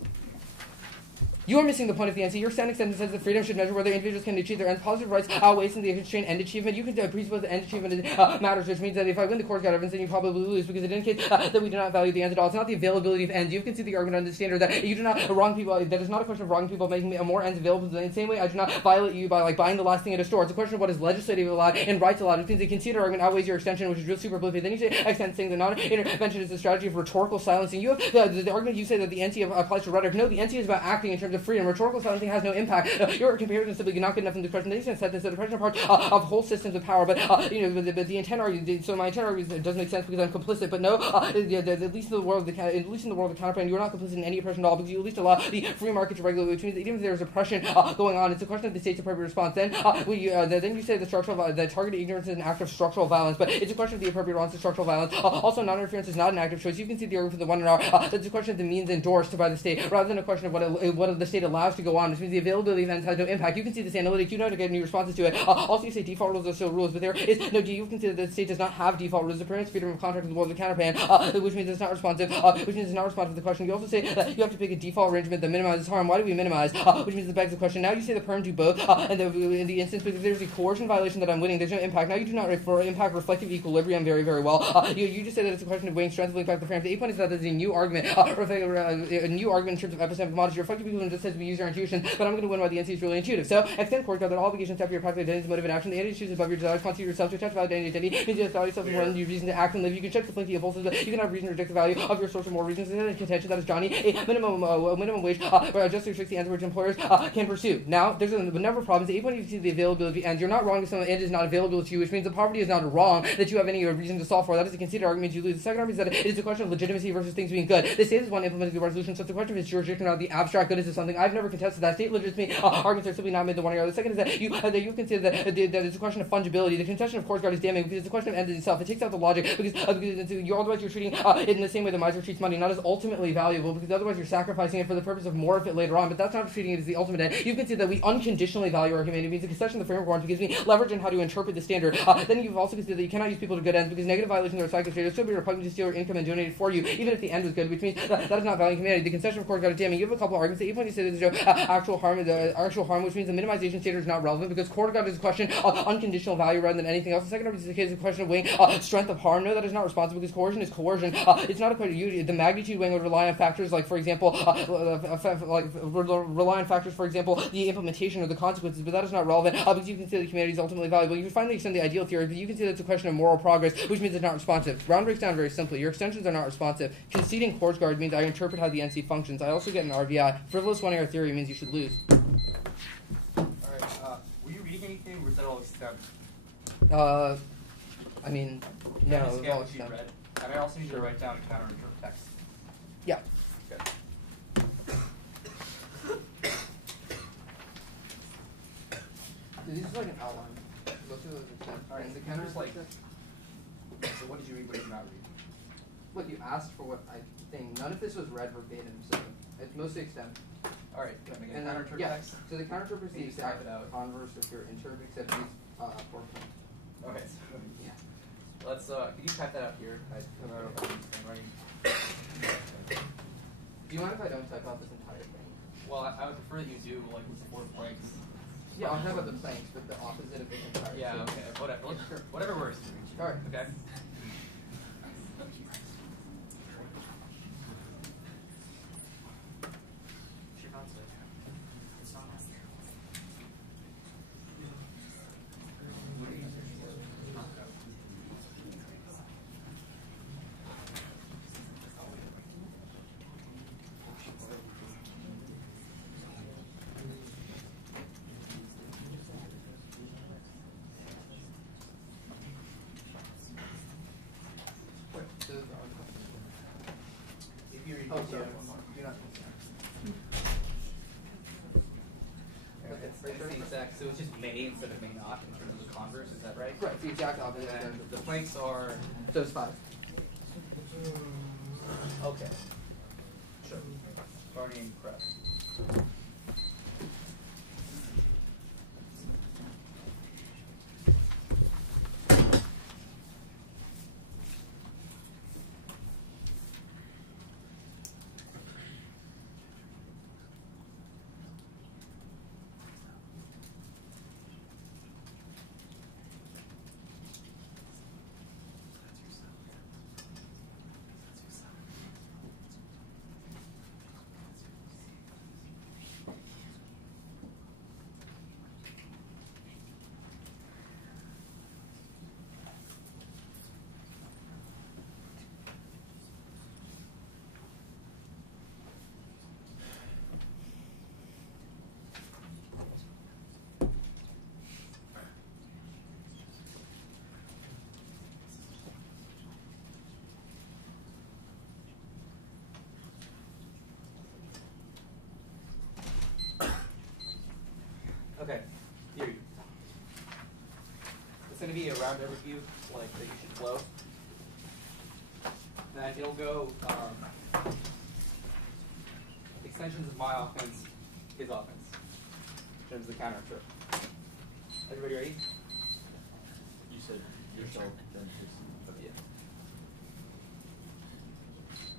You are missing the point of the NC. Your standing sentence says that freedom should measure whether individuals can achieve their positive rights outweighs in the constraint end achievement. You can presuppose that end achievement matters, which means that if I win the court evidence, then you probably lose because it indicates that we do not value the ends at all. It's not the availability of ends. You can see the argument on the standard that you do not wrong people. That is not a question of wronging people, making more ends available. In the same way, I do not violate you by buying the last thing at a store. It's a question of what is legislative allowed and rights allowed, which means the conceded argument outweighs your extension, which is real super blue. Then you say extent saying that non-intervention is a strategy of rhetorical silencing. You have the argument you say that the NC applies to rhetoric. No, the NC is about acting in terms of freedom. Rhetorical silencing has no impact. Your comparison simply not good enough in this question. They said that the depression part of whole systems of power, but but the intent argument. So my intent argument doesn't make sense because I'm complicit. But no, at least in the world of the counterpart, you're not complicit in any oppression at all because you at least allow the free market to regulate, which means that even if there's oppression going on, it's a question of the state's appropriate response. Then you say the targeted ignorance is an act of structural violence, but it's a question of the appropriate response to structural violence. Also, non-interference is not an active choice. You can see the argument for the 1 hour. That's a question of the means endorsed by the state, rather than a question of what the state allows to go on, which means the availability of ends has no impact. You can see this analytic. You know to get new responses to it. Also, you say default rules are still rules, but there is no. You can see that the state does not have default rules. The permits freedom of contract in the world of the counterpan, which means it's not responsive. Which means it's not responsive to the question. You also say that you have to pick a default arrangement that minimizes harm. Why do we minimize? Which means it begs the question. Now you say the perm do both, and in the instance because there's a coercion violation that I'm winning, there's no impact. Now you do not impact reflective equilibrium very well. You just say that it's a question of weighing strength of impact the frame. The 8 point is that there's a new argument, a new argument in terms of epistemic modesty. Reflective equilibrium just says we use our intuition, but I'm going to win why the NC is really intuitive. So extend court that all obligations have your practical identity, motive, and action. The entity chooses above your desires, constitute yourself to attach value to any identity. Means you have value yourself more than you reason to act and live. You can check the plenty of impulses, but you can have reason to reject the value of your source or more reasons. And contention that is Johnny a minimum wage just restricts the ends which employers can pursue. Now there's a number of problems. The 8 point you see the availability and you're not wrong if some end is not available to you, which means the poverty is not a wrong that you have any reason to solve for. That is a conceded argument you lose. The second argument is that it is a question of legitimacy versus things being good. The state is one implementing the resolution, so it's a question of its jurisdiction or the abstract goodness of something. I've never contested that. State legitimacy arguments are simply not made the one or the other. The second is that you consider that it's a question of fungibility. The concession of course guard is damning because it's a question of end in itself. It takes out the logic because otherwise you're treating it in the same way the miser treats money, not as ultimately valuable, because otherwise you're sacrificing it for the purpose of more of it later on. But that's not treating it as the ultimate end. You can see that we unconditionally value our humanity. It means the concession of the framework warrants gives me leverage in how to interpret the standard. Then you've also considered that you cannot use people to good ends because negative violations are cycle traders should be repugnant to steal your income and donate it for you, even if the end was good, which means that is not valuing humanity. The concession of course guard is damning. You have a couple of arguments. The 8 point you say there's actual harm, which means the minimization standard is not relevant because court guard is a question of unconditional value rather than anything else. The second argument is a question of weighing strength of harm. No, that is not responsible because coercion is coercion. It's not a question. The magnitude weighing would rely on factors like, for example, rely on factors, for example, the implementation or the consequences, but that is not relevant because you can say that humanity is ultimately valuable. You can finally extend the ideal theory, but you can say that it's a question of moral progress, which means it's not responsive. Round breaks down very simply. Your extensions are not responsive. Conceding course guard means I interpret how the NC functions. I also get an RVI. Frivolous one-error theory means you should lose. Alright, were you reading anything or was that all extemp? I mean, no, Can I it was scan all what you extemp. read? And I also need you to write down a counterinterpret text. Yeah. Good. This is like an outline. Go through those extemp. Alright, And the so counter just like, so what did you read, what did you not read? Look, you asked for what I think. None of this was read verbatim, so it's mostly extemp. Alright, can I make a And counterinterpret yeah, text? so the counter is Maybe the type exact it out. converse of your interp, except use portion. Okay, so Yeah. let's, can you type that out here? I don't know if I'm writing. Do you mind if I don't type out this entire thing? Well, I would prefer that you do, like, with the 4 planks. Yeah, I'll type out the planks, but the opposite of this entire Yeah, thing. okay, whatever. Sure. Whatever works. Alright. Okay. If you read Oh, this, sorry. yeah. You're not. Okay, it's the exact, so it's just may instead of may not in terms of the converse, is that right? Right, it's the exact opposite. And the planks are, Those 5. okay. Sure. Guardian prep. to be a round overview, like that you should flow. Then it'll go extensions of my offense, his offense, in terms of the counter. Sure. Everybody ready? You said yourself, then his. Yeah.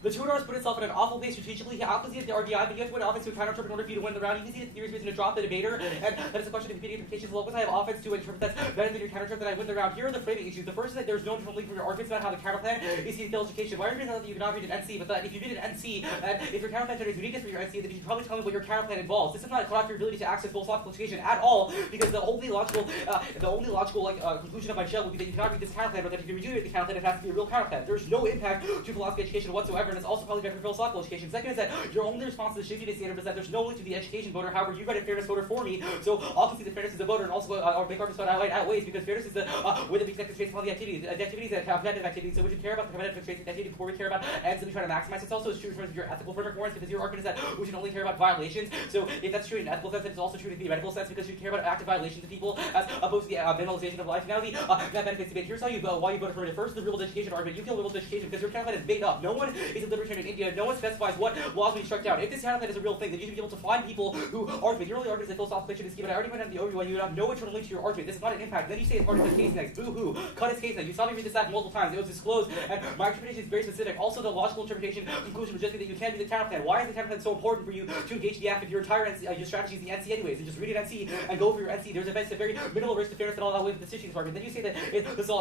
The two orders put itself in an awful place strategically. He opposite the RDI, but you have to win offense to a counter in order for you to win the round. You can see the theory is going to drop the debater, and that is a question of competing implications. Well, once I have offense to interpret that's better than your counter trip, then I win the round. Here are the framing issues. The first is that there's no internal link from your arguments about how the counter plan is the education. Why are you saying that you cannot read an NC, but that if you read an NC, and if your counter plan generates uniqueness for your NC, then you should probably tell me what your counter plan involves. This is not a cut off your ability to access philosophical education at all, because the only logical conclusion of my shell would be that you cannot read this counter plan, but that if you read the counter plan, it has to be a real counter plan. There's no impact to philosophy education whatsoever, and it's also probably better for philosophical education. Second is that your only response to the shiftiness standard is that there's no link to the education voter. However, you read a fairness voter for me, so obviously the fairness is the voter, and also our big argument outweighs because fairness is the way that we connect the space upon the activities. The activities that have competitive activities, so we should care about the competitive space activity before we care about ends that we try to maximize. It's also true in terms of your ethical framework warrants, because your argument is that we should only care about violations. So if that's true in an ethical sense, it's also true in a theoretical sense, because you care about active violations of people as opposed to the minimalization of life. Now the net benefits debate. Here's how you why you voted for it. First, the real education argument. You feel real education because your counter plan is made up. No one is a libertarian in India. No one specifies what laws will be struck down. If this counter plan is a real thing, then you should be able to find people who argue. Your only argument is that philosophical fiction is scheme, but I already went on the overview and you have no internal link to your argument. This is not an impact. Then you say it's part of the case next. Boo-hoo. Cut his case next. You saw me read this out multiple times. It was disclosed, and my interpretation is very specific. Also, the logical interpretation conclusion would just be that you can't do the counter plan. Why is the counter plan so important for you to engage the act if your entire NC, your strategy is the NC anyways? And just read an NC and go for your NC. There's a very minimal risk to fairness and all that way with the stitching argument. Then you say that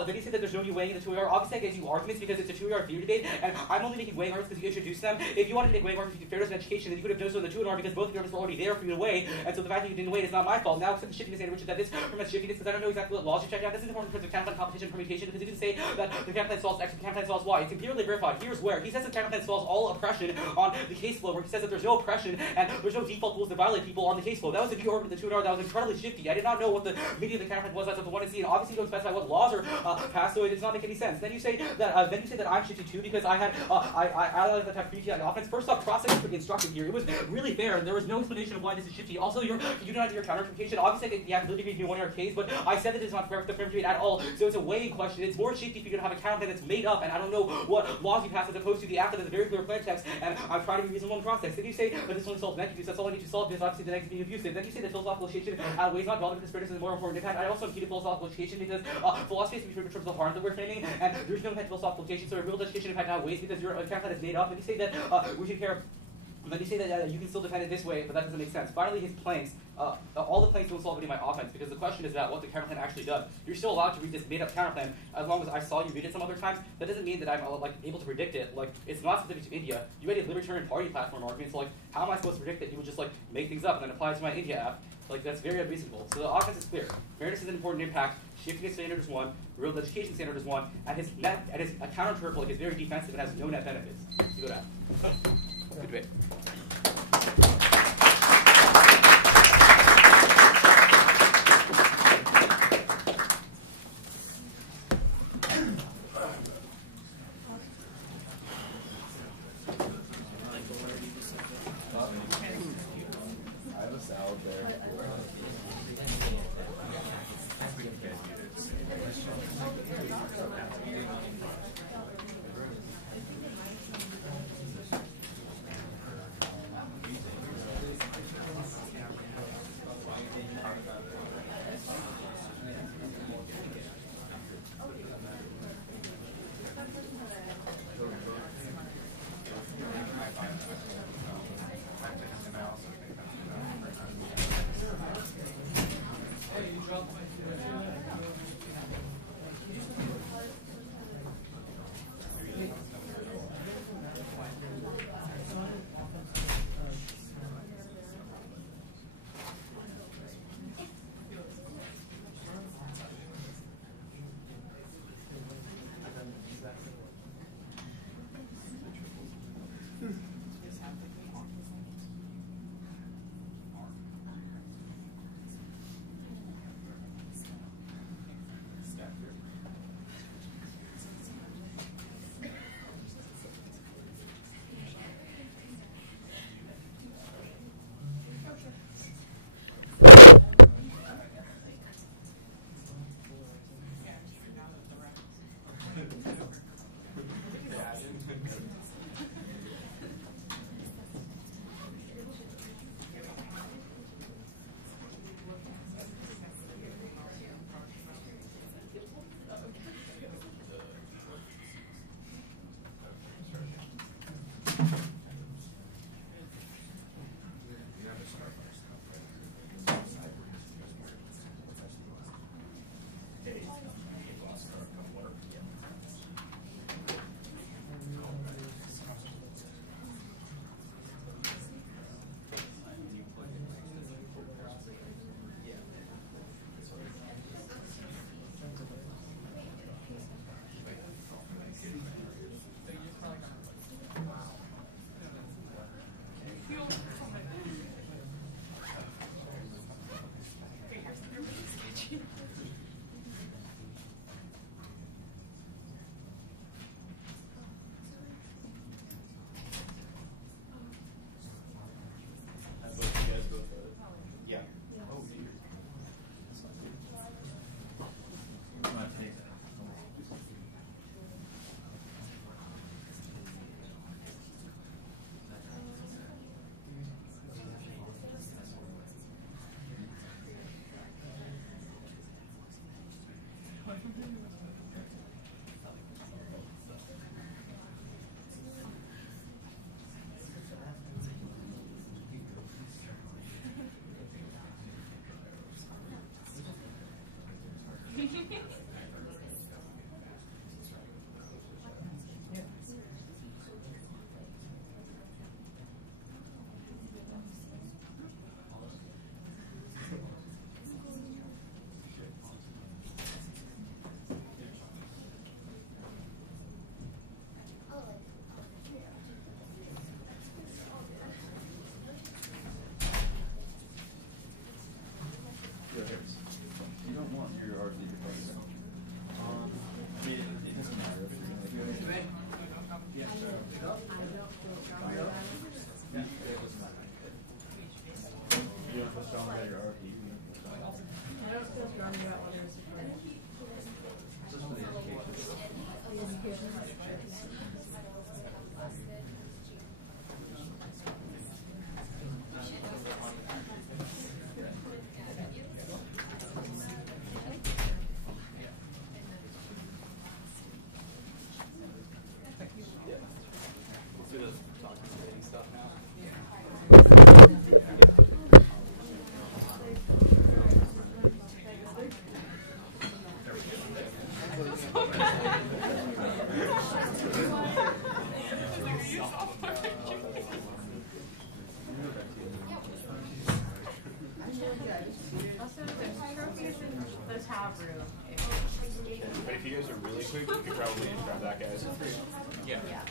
then you say that there's no new weighing in the 2AR. Obviously, I gave you arguments because it's a 2AR theory debate, and I'm only making weighing arguments because you introduced them. If you wanted to make weighing arguments for fairness and education, then you could have done so in the 2AR because both of the arguments were already there for you to weigh. And so the fact that you didn't weigh is not my fault. Now, except the shiftiness and Richard, that this permits shiftiness because I don't know exactly what laws you checked out. This is important in terms of counter plan competition permutation because you can say that the counter plan solves X and the counter plan solves Y. It's empirically verified. Here's where he says the counter plan solves all oppression on the case flow, where he says that there's no oppression and there's no default rules to violate people on the case flow. That was a new argument in the 2AR that was incredibly shifty. I did not know what the meaning of the counter plan was as of the 1C, and obviously you don't specify what laws are passed, so it does not make any sense. Then you say that I'm shifty too because I had I that have free TI offense. First off, process is pretty instructive here. It was really fair, and there was no explanation of why this is shifty. Also, you do not do your counter implication. Obviously, you have the ability to do one in your case, but I said that it's not fair with the frame trade at all. So it's a weighing question. It's more shifty for you to have a counter plan that's made up, and I don't know what laws you pass as opposed to the after that's a very clear plain text, and I'm trying to be reasonable in the process. Then you say that this only solves next use. That's all I need to solve because obviously the next is being abusive. Then you say that philosophical education outweighs not relevant because fairness is more important impact. I also impeded philosophical education because philosophy is to be in terms of the harm that we're framing, and there's no impact to philosophical education, so a real education impact outweighs because your counter plan is made up. And you say that we should care. Then you say that you can still defend it this way, but that doesn't make sense. Finally, his planks. All the planks don't solve any of my offense because the question is about what the counter plan actually does. You're still allowed to read this made-up counter plan as long as I saw you read it some other times. That doesn't mean that I'm able to predict it. Like, it's not specific to India. You made a libertarian party platform argument, so how am I supposed to predict that you would just make things up and then apply it to my India app? That's very unreasonable. So the offense is clear. Fairness is an important impact. Shiftiness standard is one. Real education standard is one. And his counter triple is very defensive and has no net benefits. So go down. Good debate. You don't want your RC to go down. It doesn't matter if you're going to do it. Yeah. I don't feel strong about it. You don't feel strong about your RP. I don't feel strong about others. Just for the education. The education. Let's do the talking and stuff now. Also, there's trophies in the tab room. But if you guys are really quick, you could probably just grab that, guys. Yeah. Yeah.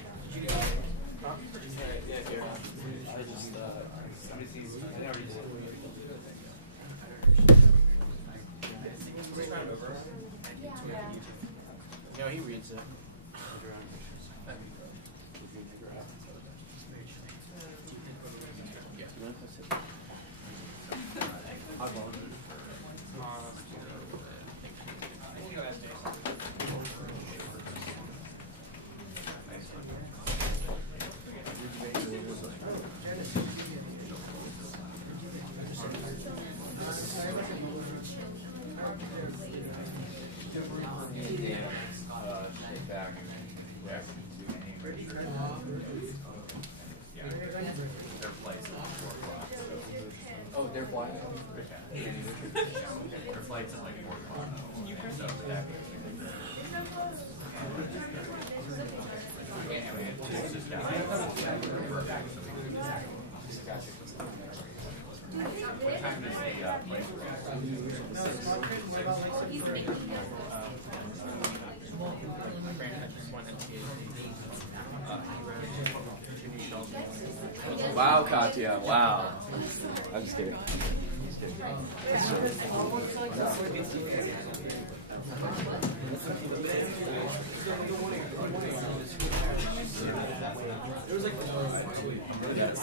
Yeah, here. I just, somebody sees, I already did. No, he reads it. Oh, they're black. Their flight's at like 4 o'clock. So it's just down. What time is the flight? Wow, Katya, wow. I'm just kidding. Guys,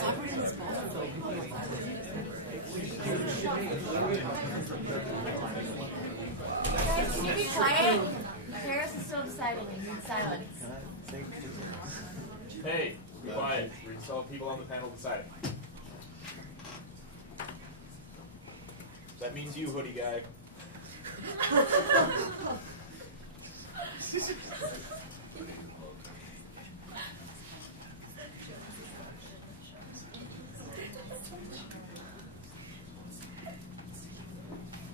can you be quiet? Paris is still deciding. We need silence. Hey, be quiet. We still have people on the panel deciding. That means you, hoodie guy.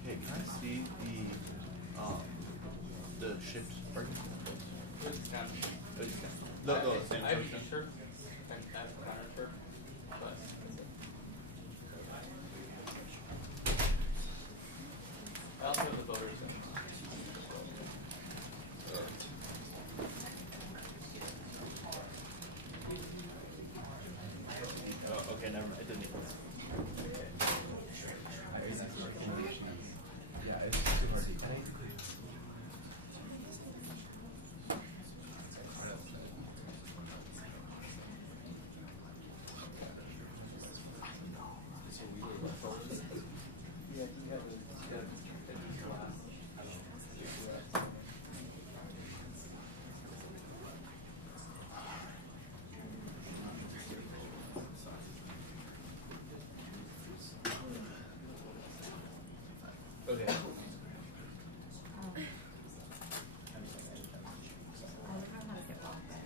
Hey, can I see the shift part? No, I have a t-shirt and that's a pattern shirt, but I also have the voters. Oh, okay, never mind. It didn't even. Yeah, it's super deep. Okay. I don't know how to get off it.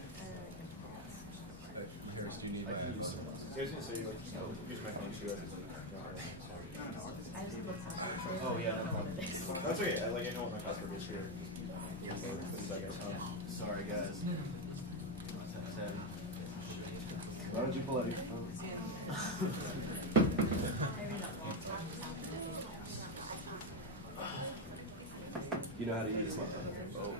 Harris, do you need I can use some. You guys need to say, like, use my phone too. I just looked something. Oh, yeah, no problem. That's okay. I know what my password is. year. Sorry, guys. Why don't you pull out your phone? You know how to use my phone? Oh.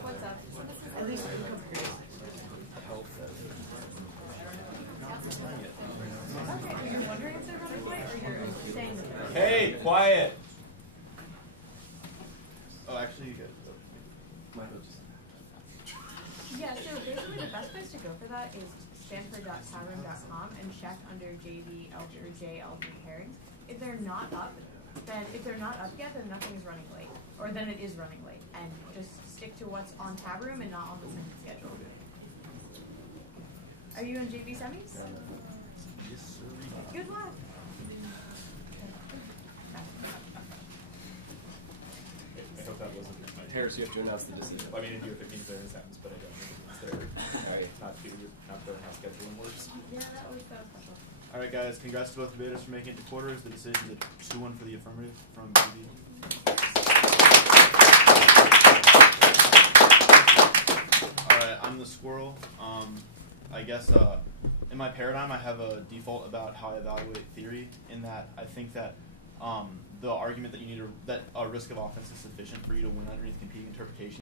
What's up? Okay, you're wondering if they're running late, or you're saying that they're Hey, quiet! Oh, actually, you guys. Yeah, so basically the best place to go for that is stanford.tavern.com and check under JV or JLB pairings. If they're not up, yet, then nothing is running late, or then it is running late, and just stick to what's on tab room and not on the sentence schedule. Are you in JV semis? Good luck. I hope that wasn't my Harris, you have to announce the decision. I mean, if it means they're in a sentence, but I don't think it's there. Not knowing how scheduling works. Yeah, that was special. All right, guys. Congrats to both debaters for making it to quarters. The decision is a 2-1 for the affirmative from BB. All right, I'm the squirrel. I guess in my paradigm, I have a default about how I evaluate theory. In that, I think that the argument that you need that a risk of offense is sufficient for you to win underneath competing interpretation